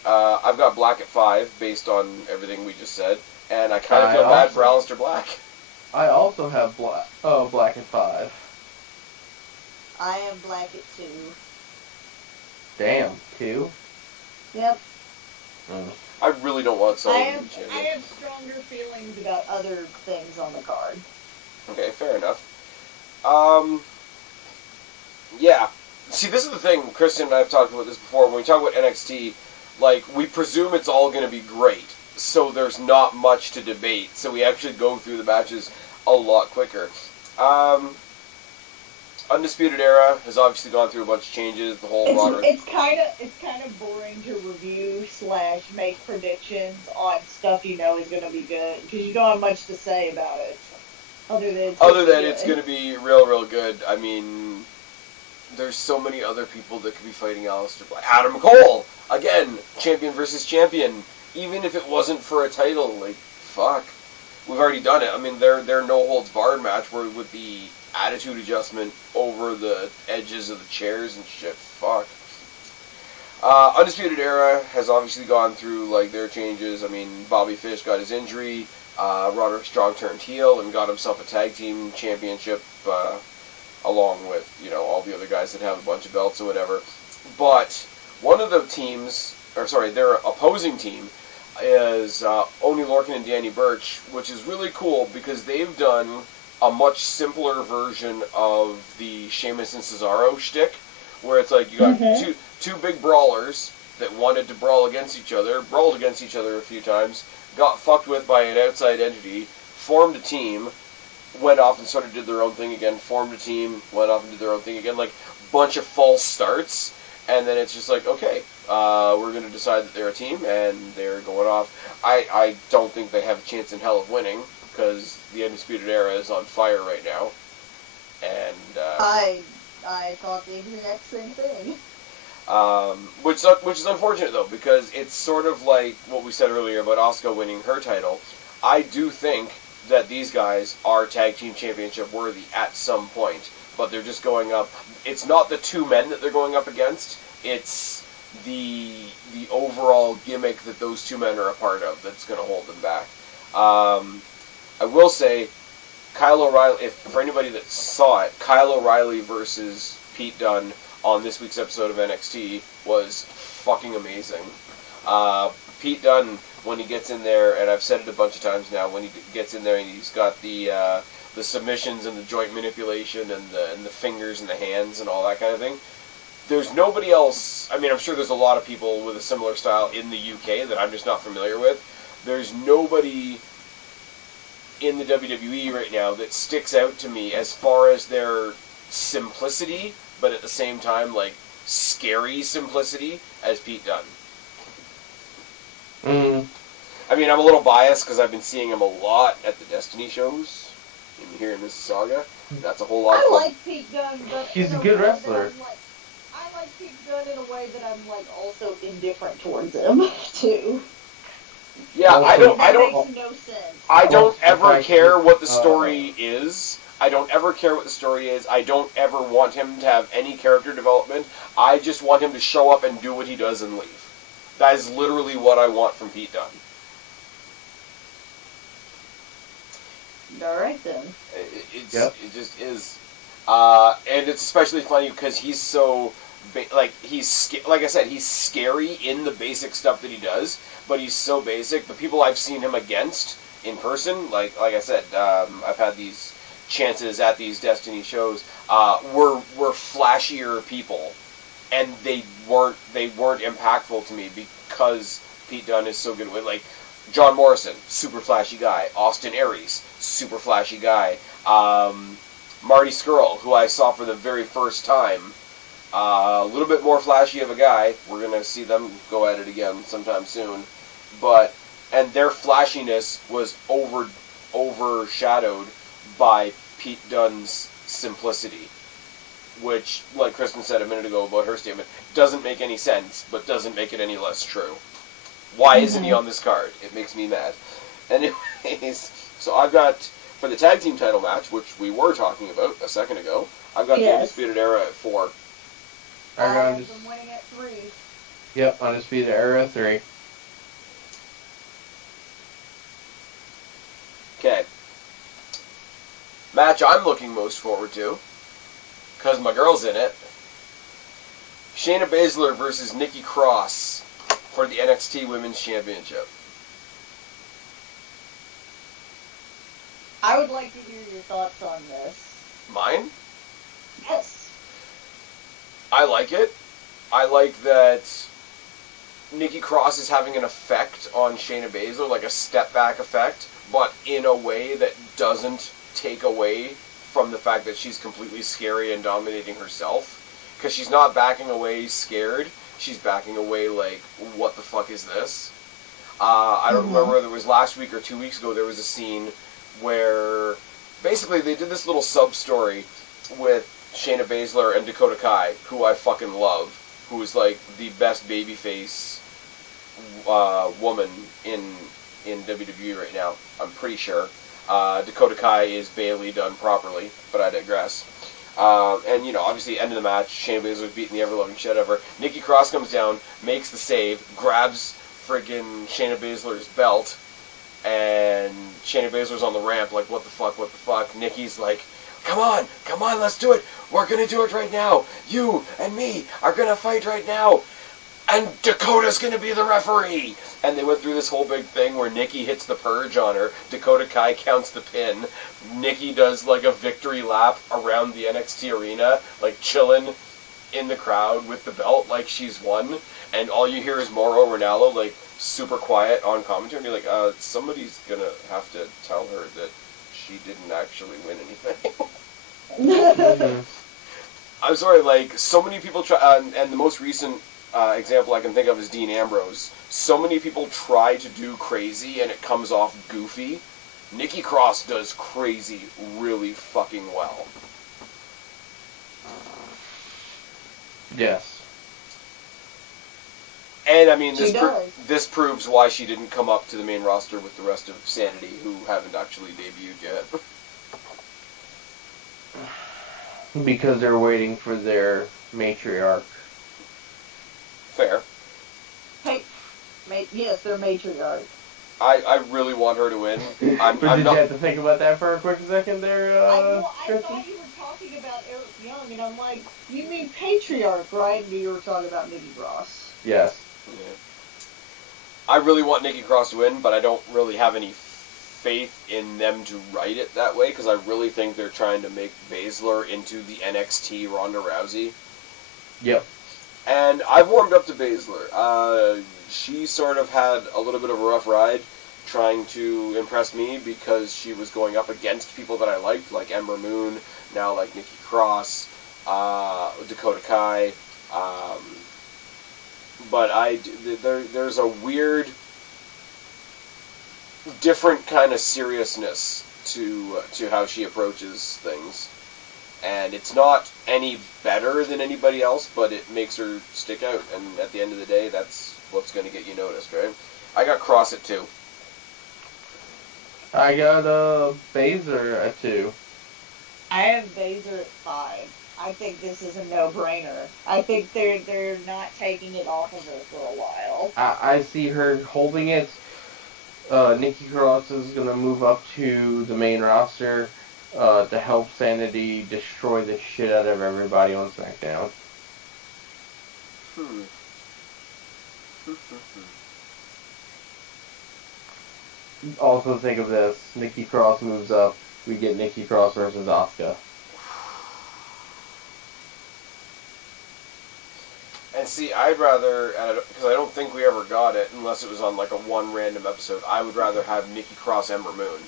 I've got Black at 5, based on everything we just said. And I kind of feel bad for Aleister Black. I also have Black at 5. I am Black at 2. Damn, 2? Yep. I really don't want I Sullivan to have be champion. I have stronger feelings about other things on the card. Okay, fair enough. Yeah. See, this is the thing, Kristen and I have talked about this before. When we talk about NXT, like, we presume it's all going to be great, so there's not much to debate. So we actually go through the matches a lot quicker. Undisputed Era has obviously gone through a bunch of changes. The whole Roderick. It's kind of boring to review / make predictions on stuff you know is going to be good because you don't have much to say about it. Other than it's going to be real, real good. I mean, there's so many other people that could be fighting Aleister Black. Adam Cole, again, champion versus champion. Even if it wasn't for a title, like, fuck. We've already done it. I mean, their no-holds-barred match where with the attitude adjustment over the edges of the chairs and shit. Fuck. Undisputed Era has obviously gone through, like, their changes. I mean, Bobby Fish got his injury. Roderick Strong turned heel and got himself a tag team championship, along with, you know, all the other guys that have a bunch of belts or whatever. But one of the teams, their opposing team, is Oney Lorcan and Danny Burch, which is really cool because they've done a much simpler version of the Sheamus and Cesaro shtick, where it's like you got two big brawlers that wanted to brawled against each other a few times, got fucked with by an outside entity, formed a team, went off and sort of did their own thing again, formed a team, went off and did their own thing again, like bunch of false starts, and then it's just like, okay, we're going to decide that they're a team, and they're going off. I don't think they have a chance in hell of winning, because the Undisputed Era is on fire right now, and I thought the exact same thing. Which is unfortunate, though, because it's sort of like what we said earlier about Asuka winning her title. I do think that these guys are tag team championship worthy at some point, but they're just going up. It's not the two men that they're going up against, it's the overall gimmick that those two men are a part of that's going to hold them back. I will say, Kyle O'Reilly, for anybody that saw it, Kyle O'Reilly versus Pete Dunne on this week's episode of NXT was fucking amazing. Pete Dunne, when he gets in there, and I've said it a bunch of times now, when he gets in there and he's got the submissions and the joint manipulation and the fingers and the hands and all that kind of thing, there's nobody else. I mean, I'm sure there's a lot of people with a similar style in the UK that I'm just not familiar with. There's nobody in the WWE right now that sticks out to me as far as their simplicity, but at the same time, like, scary simplicity, as Pete Dunne. I mean, I'm a little biased because I've been seeing him a lot at the Destiny shows here in Mississauga. That's a whole lot of fun. I like Pete Dunne, but He's a good wrestler. I like Pete Dunne in a way that I'm, like, also indifferent towards him, too. Yeah, I That makes no sense. I don't ever care what the story is. I don't ever care what the story is. I don't ever want him to have any character development. I just want him to show up and do what he does and leave. That is literally what I want from Pete Dunne. Alright then. It just is. And it's especially funny because he's so... like I said, he's scary in the basic stuff that he does, but he's so basic. The people I've seen him against in person, like I said, I've had these chances at these Destiny shows, were flashier people, and they weren't impactful to me because Pete Dunne is so good with, like, John Morrison, super flashy guy. Austin Aries, super flashy guy. Marty Scurll, who I saw for the very first time, a little bit more flashy of a guy. We're going to see them go at it again sometime soon. And their flashiness was overshadowed by Pete Dunne's simplicity, which, like Kristen said a minute ago about her statement, doesn't make any sense, but doesn't make it any less true. Why isn't he on this card? It makes me mad. Anyways, so I've got, for the tag team title match, which we were talking about a second ago, I've got the Undisputed Era at 4. I've been winning at 3. Yep, Undisputed Era 3. Okay. Match I'm looking most forward to, because my girl's in it. Shayna Baszler versus Nikki Cross. for the NXT Women's Championship? I would like to hear your thoughts on this. Mine? Yes. I like it. I like that Nikki Cross is having an effect on Shayna Baszler, like a step back effect, but in a way that doesn't take away from the fact that she's completely scary and dominating herself. Because she's not backing away scared. She's backing away like, what the fuck is this? I don't remember whether it was last week or 2 weeks ago, there was a scene where basically they did this little sub-story with Shayna Baszler and Dakota Kai, who I fucking love, who is like the best babyface woman in WWE right now, I'm pretty sure. Dakota Kai is Bayley done properly, but I digress. And, you know, obviously, end of the match, Shayna Baszler's beating the ever-loving shit out of her. Nikki Cross comes down, makes the save, grabs friggin' Shayna Baszler's belt, and Shayna Baszler's on the ramp, like, what the fuck? Nikki's like, come on, let's do it. We're gonna do it right now. You and me are gonna fight right now. And Dakota's gonna be the referee. And they went through this whole big thing where Nikki hits the purge on her. Dakota Kai counts the pin. Nikki does like a victory lap around the NXT arena, like chilling in the crowd with the belt like she's won. And all you hear is Mauro Ranallo, like, super quiet on commentary. And you're like, somebody's gonna have to tell her that she didn't actually win anything. I'm sorry, like, so many people try, and the most recent example I can think of is Dean Ambrose. So many people try to do crazy and it comes off goofy. Nikki Cross does crazy really fucking well. Yes. And I mean, this proves why she didn't come up to the main roster with the rest of Sanity, who haven't actually debuted yet. Because they're waiting for their matriarch. Fair. Hey, yes, they're matriarch. I really want her to win. Did you have to think about that for a quick second there, I Kristen? thought you were talking about Eric Young, and I'm like, you mean patriarch, right? And you were talking about Nikki Cross. Yes. Yeah. I really want Nikki Cross to win, but I don't really have any faith in them to write it that way, because I really think they're trying to make Baszler into the NXT Ronda Rousey. Yep. And I've warmed up to Baszler. She sort of had a little bit of a rough ride trying to impress me because she was going up against people that I liked, like Ember Moon, now like Nikki Cross, Dakota Kai. But there's a weird, different kind of seriousness to how she approaches things. And it's not any better than anybody else, but it makes her stick out. And at the end of the day, that's what's going to get you noticed, right? I got Cross at 2. I got Baszler at 2. I have Baszler at 5. I think this is a no-brainer. I think they're not taking it off of her for a while. I see her holding it. Nikki Cross is going to move up to the main roster to help Sanity destroy the shit out of everybody on SmackDown. Also think of this. Nikki Cross moves up. We get Nikki Cross versus Asuka. And see, I'd rather, because I don't think we ever got it, unless it was on like a one random episode, I would rather have Nikki Cross Ember Moon.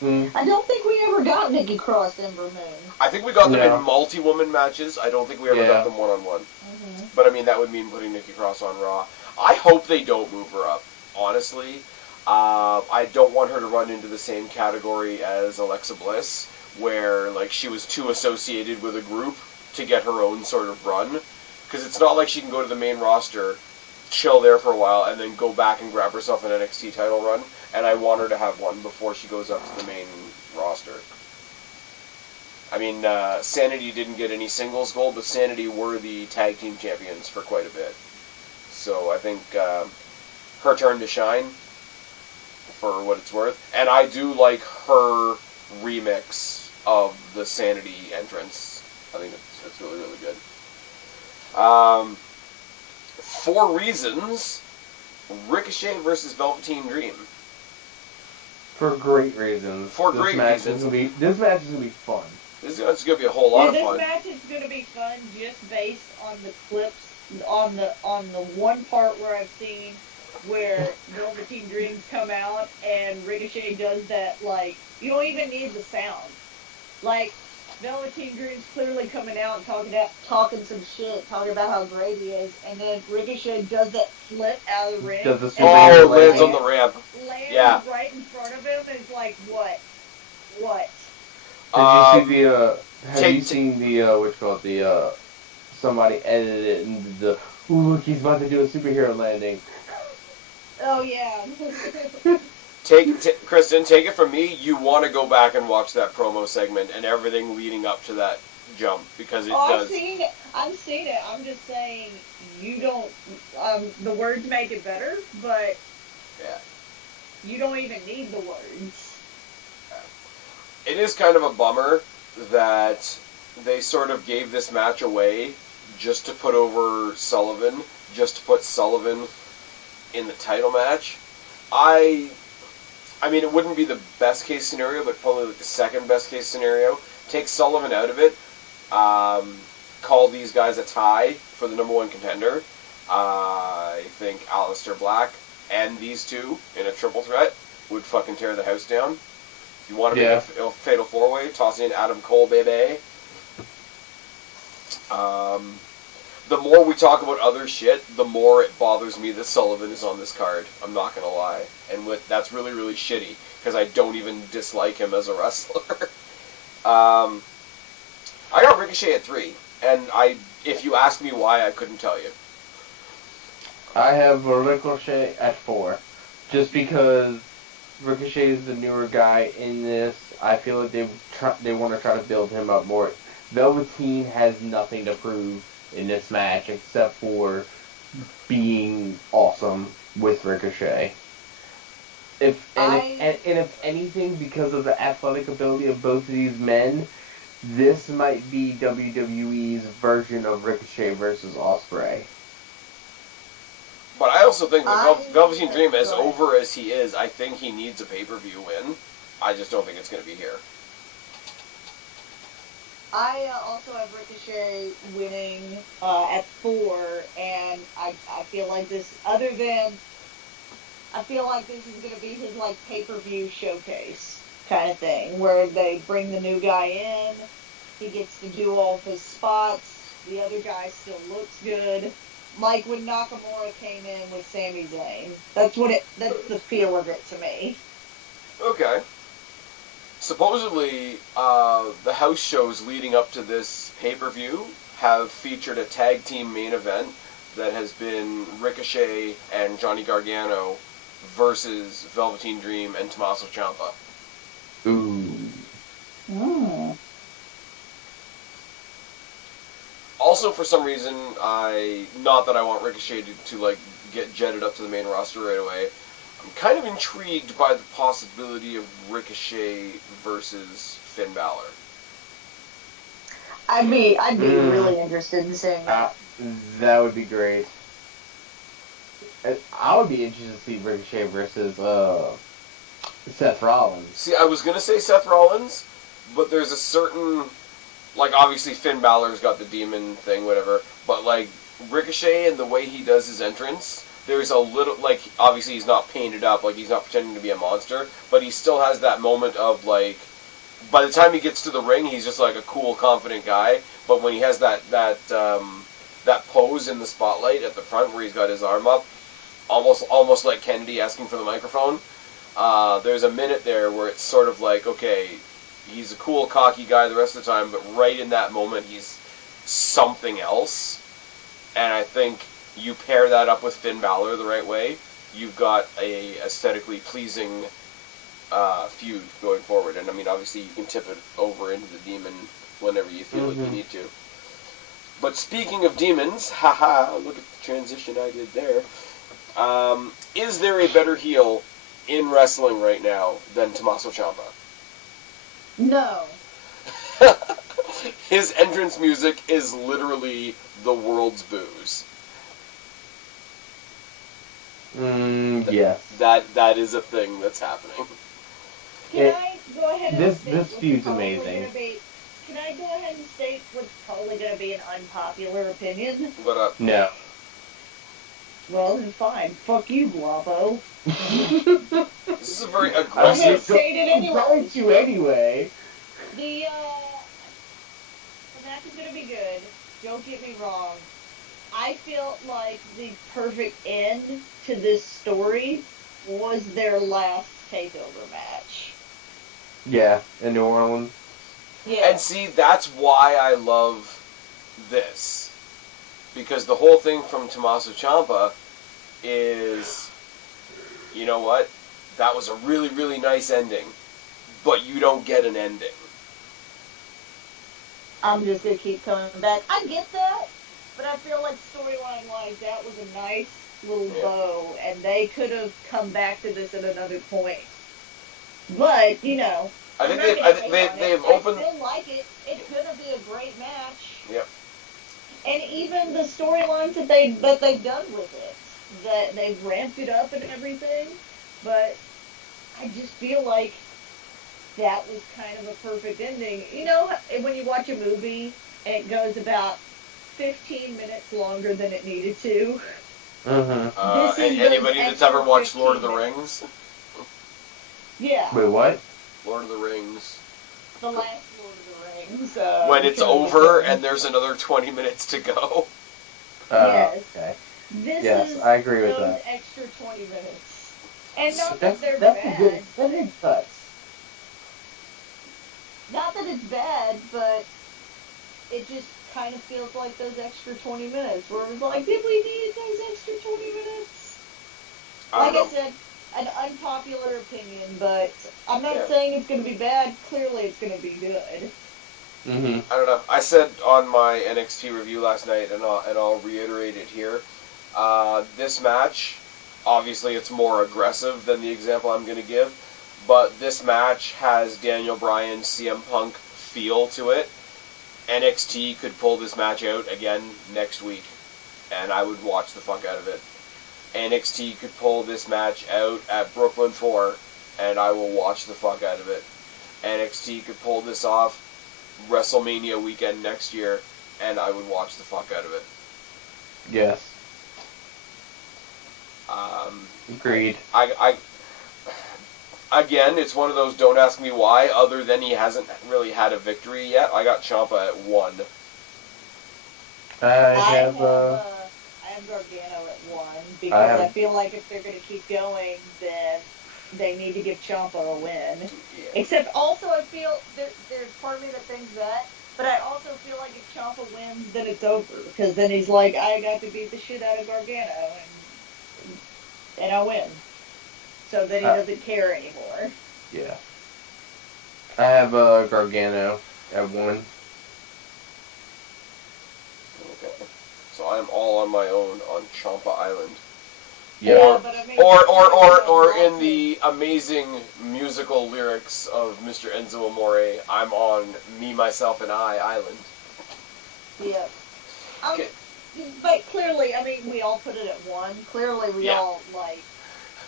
I don't think we ever got Nikki Cross Ember Moon. I think we got them in multi-woman matches. I don't think we ever got them one-on-one. But I mean, that would mean putting Nikki Cross on Raw. I hope they don't move her up, honestly. I don't want her to run into the same category as Alexa Bliss, where like she was too associated with a group to get her own sort of run. Because it's not like she can go to the main roster, chill there for a while, and then go back and grab herself an NXT title run. And I want her to have one before she goes up to the main roster. I mean, Sanity didn't get any singles gold, but Sanity were the tag team champions for quite a bit. So I think her turn to shine, for what it's worth. And I do like her remix of the Sanity entrance. I think it's really, really good. for reasons, Ricochet versus Velveteen Dream. For great reasons. For great reasons. This match is going to be fun. This is going to be a whole lot of fun. This match is going to be fun just based on the clips, on the one part where I've seen where Velveteen Dreams come out and Ricochet does that, like, you don't even need the sound. Like, Velveteen Dreams clearly coming out and talking some shit, talking about how great he is, and then Ricochet does that flip out of the ring. Lands on the ramp. Lands right in front of him, and it's like, what? Did you see have you seen the, somebody edited it into the, ooh, look, he's about to do a superhero landing. Oh, yeah. Kristen, take it from me, you want to go back and watch that promo segment and everything leading up to that jump, because it does. I've seen it. I'm just saying, you don't, the words make it better, but you don't even need the words. It is kind of a bummer that they sort of gave this match away just to put over Sullivan, just to put Sullivan in the title match. I mean, it wouldn't be the best case scenario, but probably like the second best case scenario. Take Sullivan out of it. Call these guys a tie for the number one contender. I think Aleister Black and these two in a triple threat would fucking tear the house down. If you want to make a fatal four-way, toss in Adam Cole, baby. The more we talk about other shit, the more it bothers me that Sullivan is on this card. I'm not gonna lie, and that's really, really shitty because I don't even dislike him as a wrestler. I got Ricochet at 3, and if you ask me why, I couldn't tell you. I have Ricochet at 4, just because Ricochet is the newer guy in this. I feel like they want to try to build him up more. Velveteen has nothing to prove in this match except for being awesome with Ricochet. If anything, because of the athletic ability of both of these men, this might be WWE's version of Ricochet versus Ospreay. But I also think that Velveteen Dream, as over as he is, I think he needs a pay-per-view win. I just don't think it's going to be here. I also have Ricochet winning at 4, and I feel like this, I feel like this is going to be his, like, pay-per-view showcase kind of thing, where they bring the new guy in, he gets to do all of his spots, the other guy still looks good, like when Nakamura came in with Sami Zayn. That's the feel of it to me. Okay. Supposedly, the house shows leading up to this pay-per-view have featured a tag team main event that has been Ricochet and Johnny Gargano versus Velveteen Dream and Tommaso Ciampa. Ooh. Mm. Also, for some reason, not that I want Ricochet to like get jetted up to the main roster right away. I'm kind of intrigued by the possibility of Ricochet versus Finn Balor. I'd be really interested in seeing that. That would be great. I would be interested to see Ricochet versus Seth Rollins. See, I was gonna say Seth Rollins, but there's a certain, like, obviously Finn Balor's got the demon thing, whatever, but like Ricochet and the way he does his entrance, there's a little, like, obviously he's not painted up, like he's not pretending to be a monster, but he still has that moment of like, by the time he gets to the ring, he's just like a cool, confident guy, but when he has that pose in the spotlight at the front where he's got his arm up, almost like Kennedy asking for the microphone, there's a minute there where it's sort of like, okay, he's a cool, cocky guy the rest of the time, but right in that moment he's something else, and I think you pair that up with Finn Balor the right way, you've got a aesthetically pleasing feud going forward. And I mean, obviously you can tip it over into the demon whenever you feel like you need to. But speaking of demons, haha, look at the transition I did there. Is there a better heel in wrestling right now than Tommaso Ciampa? No. His entrance music is literally the world's booze. Yes. That is a thing that's happening. Can I go ahead and This state what's feud's probably amazing. gonna be? Can I go ahead and state what's probably going to be an unpopular opinion? But No. Well, then fine. Fuck you, Guapo. this is a very Go ahead, aggressive. state it anyway. Going to anyway. The match is going to be good. Don't get me wrong. I feel like the perfect end to this story was their last takeover match. Yeah, in New Orleans. Yeah. And see, that's why I love this. Because the whole thing from Tommaso Ciampa is, you know what? That was a really, really nice ending. But you don't get an ending. I'm just going to keep coming back. I get that, but I feel like storyline-wise, that was a nice little bow, and they could have come back to this at another point. But, you know, I think they've opened. I still like it. It's gonna be a great match. Yep. And even the storylines that they've done with it, that they've ramped it up and everything. But I just feel like that was kind of a perfect ending. You know, when you watch a movie and it goes about 15 minutes longer than it needed to. Mm-hmm. And anybody that's ever watched Lord of the Rings? Yeah. Wait, what? Lord of the Rings. The last Lord of the Rings. When it's over and there's another 20 minutes to go. Yes. Okay. This is I agree with those that. extra 20 minutes. And not That's that they're that's bad. a good. That makes sense. Not that it's bad, but it just kind of feels like those extra 20 minutes. Where it was like, did we need those extra 20 minutes? Like I said, an unpopular opinion, but I'm not saying it's going to be bad. Clearly, it's going to be good. Mm-hmm. I don't know. I said on my NXT review last night, and I'll reiterate it here. This match, obviously, it's more aggressive than the example I'm going to give, but this match has Daniel Bryan, CM Punk feel to it. NXT could pull this match out again next week, and I would watch the fuck out of it. NXT could pull this match out at Brooklyn 4, and I will watch the fuck out of it. NXT could pull this off WrestleMania weekend next year, and I would watch the fuck out of it. Yes. Agreed. Again, it's one of those don't ask me why, other than he hasn't really had a victory yet. I got Ciampa at 1. I have Gargano at 1, because I feel like if they're going to keep going, then they need to give Ciampa a win. Yeah. Except also I feel there's part of me that thinks that, but I also feel like if Ciampa wins, then it's over. Because then he's like, I got to beat the shit out of Gargano, and I win. So then he doesn't care anymore. Yeah. I have Gargano at 1. Okay. So I'm all on my own on Ciampa Island. Yeah, but I mean, or in the amazing musical lyrics of Mr. Enzo Amore, I'm on Me, Myself, and I Island. Yeah. Okay. But clearly, I mean, we all put it at 1. Clearly, we all, like,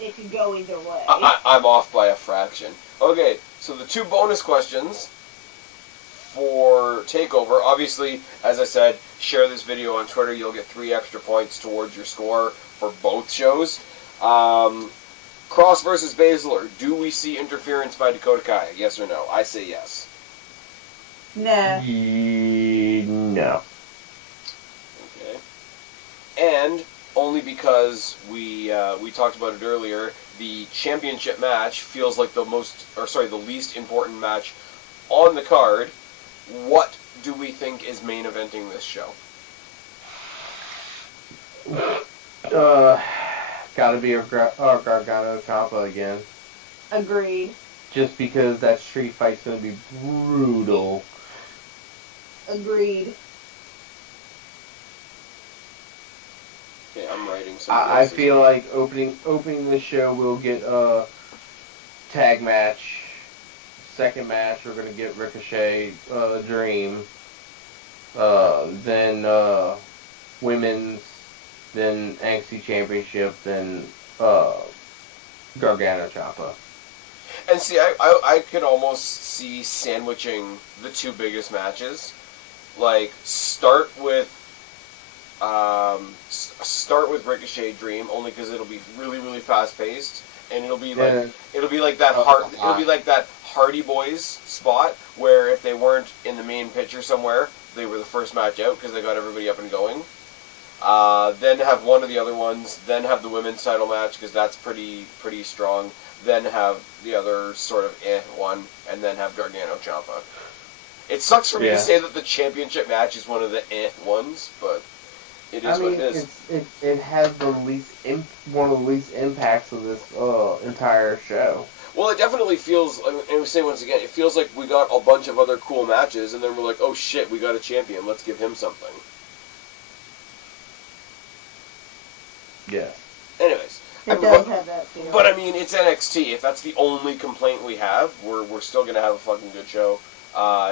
it could go either way. I'm off by a fraction. Okay, so the 2 bonus questions for TakeOver. Obviously, as I said, share this video on Twitter. You'll get 3 extra points towards your score for both shows. Cross versus Baszler. Do we see interference by Dakota Kai? Yes or no? I say yes. No. No. Okay. And only because we talked about it earlier, the championship match feels like the least important match on the card. What do we think is main eventing this show? Gotta be Gargano Ciampa again. Agreed. Just because that street fight's gonna be brutal. Agreed. Okay, I'm writing some. I feel like opening the show, we'll get a tag match. Second match, we're gonna get Ricochet, Dream. Then women's, then NXT Championship, then Gargano Ciampa. And see, I could almost see sandwiching the two biggest matches. Like, start with Ricochet Dream, only because it'll be really, really fast paced, and it'll be like that Hardy Boys spot where if they weren't in the main picture somewhere, they were the first match out because they got everybody up and going. Then have one of the other ones. Then have the women's title match because that's pretty strong. Then have the other sort of one, and then have Gargano Ciampa. It sucks for me to say that the championship match is one of the ones, but it is what it is. It has the one of the least impacts of this entire show. Well, it definitely feels, and we say once again, it feels like we got a bunch of other cool matches, and then we're like, oh shit, we got a champion, let's give him something. Yeah. Anyways. It does have that feeling. But I mean, it's NXT. If that's the only complaint we have, we're still going to have a fucking good show.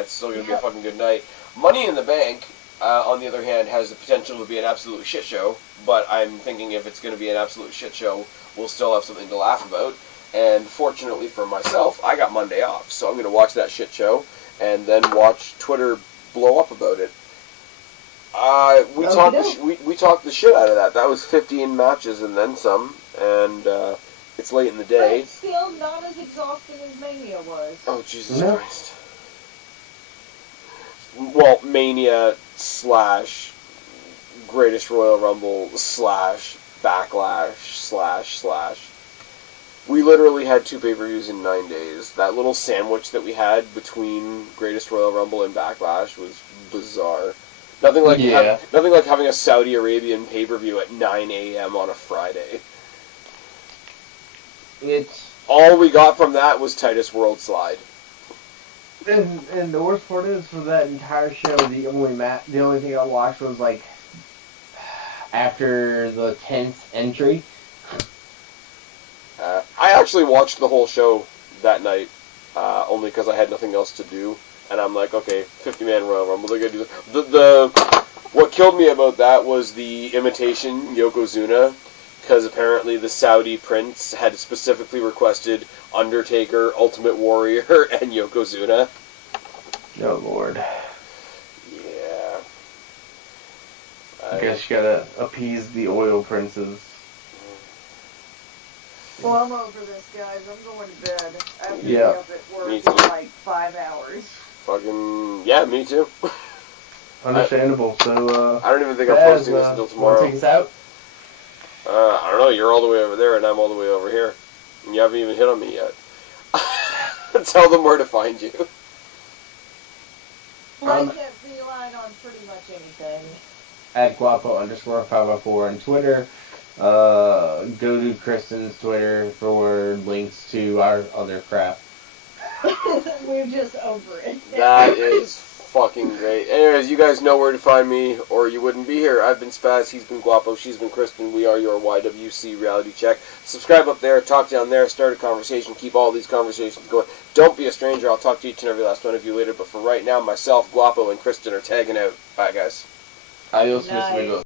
It's still going to be a fucking good night. Money in the Bank, on the other hand, has the potential to be an absolute shit show, but I'm thinking if it's going to be an absolute shit show, we'll still have something to laugh about. And fortunately for myself, I got Monday off, so I'm going to watch that shit show and then watch Twitter blow up about it. We talked the shit out of that. That was 15 matches and then some, and it's late in the day. But it's still not as exhausting as Mania was. Oh, Jesus Christ. Well, Mania / Greatest Royal Rumble / Backlash / We literally had 2 pay-per-views in 9 days. That little sandwich that we had between Greatest Royal Rumble and Backlash was bizarre. Nothing like having a Saudi Arabian pay-per-view at 9 a.m. on a Friday. All we got from that was Titus World Slide. And the worst part is, for that entire show, the only thing I watched was like after the 10th entry. I actually watched the whole show that night, only because I had nothing else to do. And I'm like, okay, 50-man Royal Rumble, they're going to do this. What killed me about that was the imitation Yokozuna, because apparently the Saudi prince had specifically requested Undertaker, Ultimate Warrior, and Yokozuna. Oh, Lord. Yeah. I guess you gotta appease the oil princes. Well, I'm over this, guys. I'm going to bed. I have to be Yeah. up at work Me in too. like 5 hours. Fucking, yeah, me too. Understandable. So, I don't even think I'm posting this until tomorrow. Take us out? I don't know, you're all the way over there and I'm all the way over here. And you haven't even hit on me yet. Tell them where to find you. Like that feline on pretty much anything. At Guapo_504 on Twitter. Go to Kristen's Twitter for links to our other crap. We're just over it. That is fucking great. Anyways, you guys know where to find me, or you wouldn't be here. I've been Spaz, he's been Guapo, she's been Kristen. We are your YWC Reality Check. Subscribe up there, talk down there, start a conversation, keep all these conversations going. Don't be a stranger, I'll talk to each and every last one of you later, but for right now, myself, Guapo, and Kristen are tagging out. Bye, guys. Adios, Miss Nice. Amigos.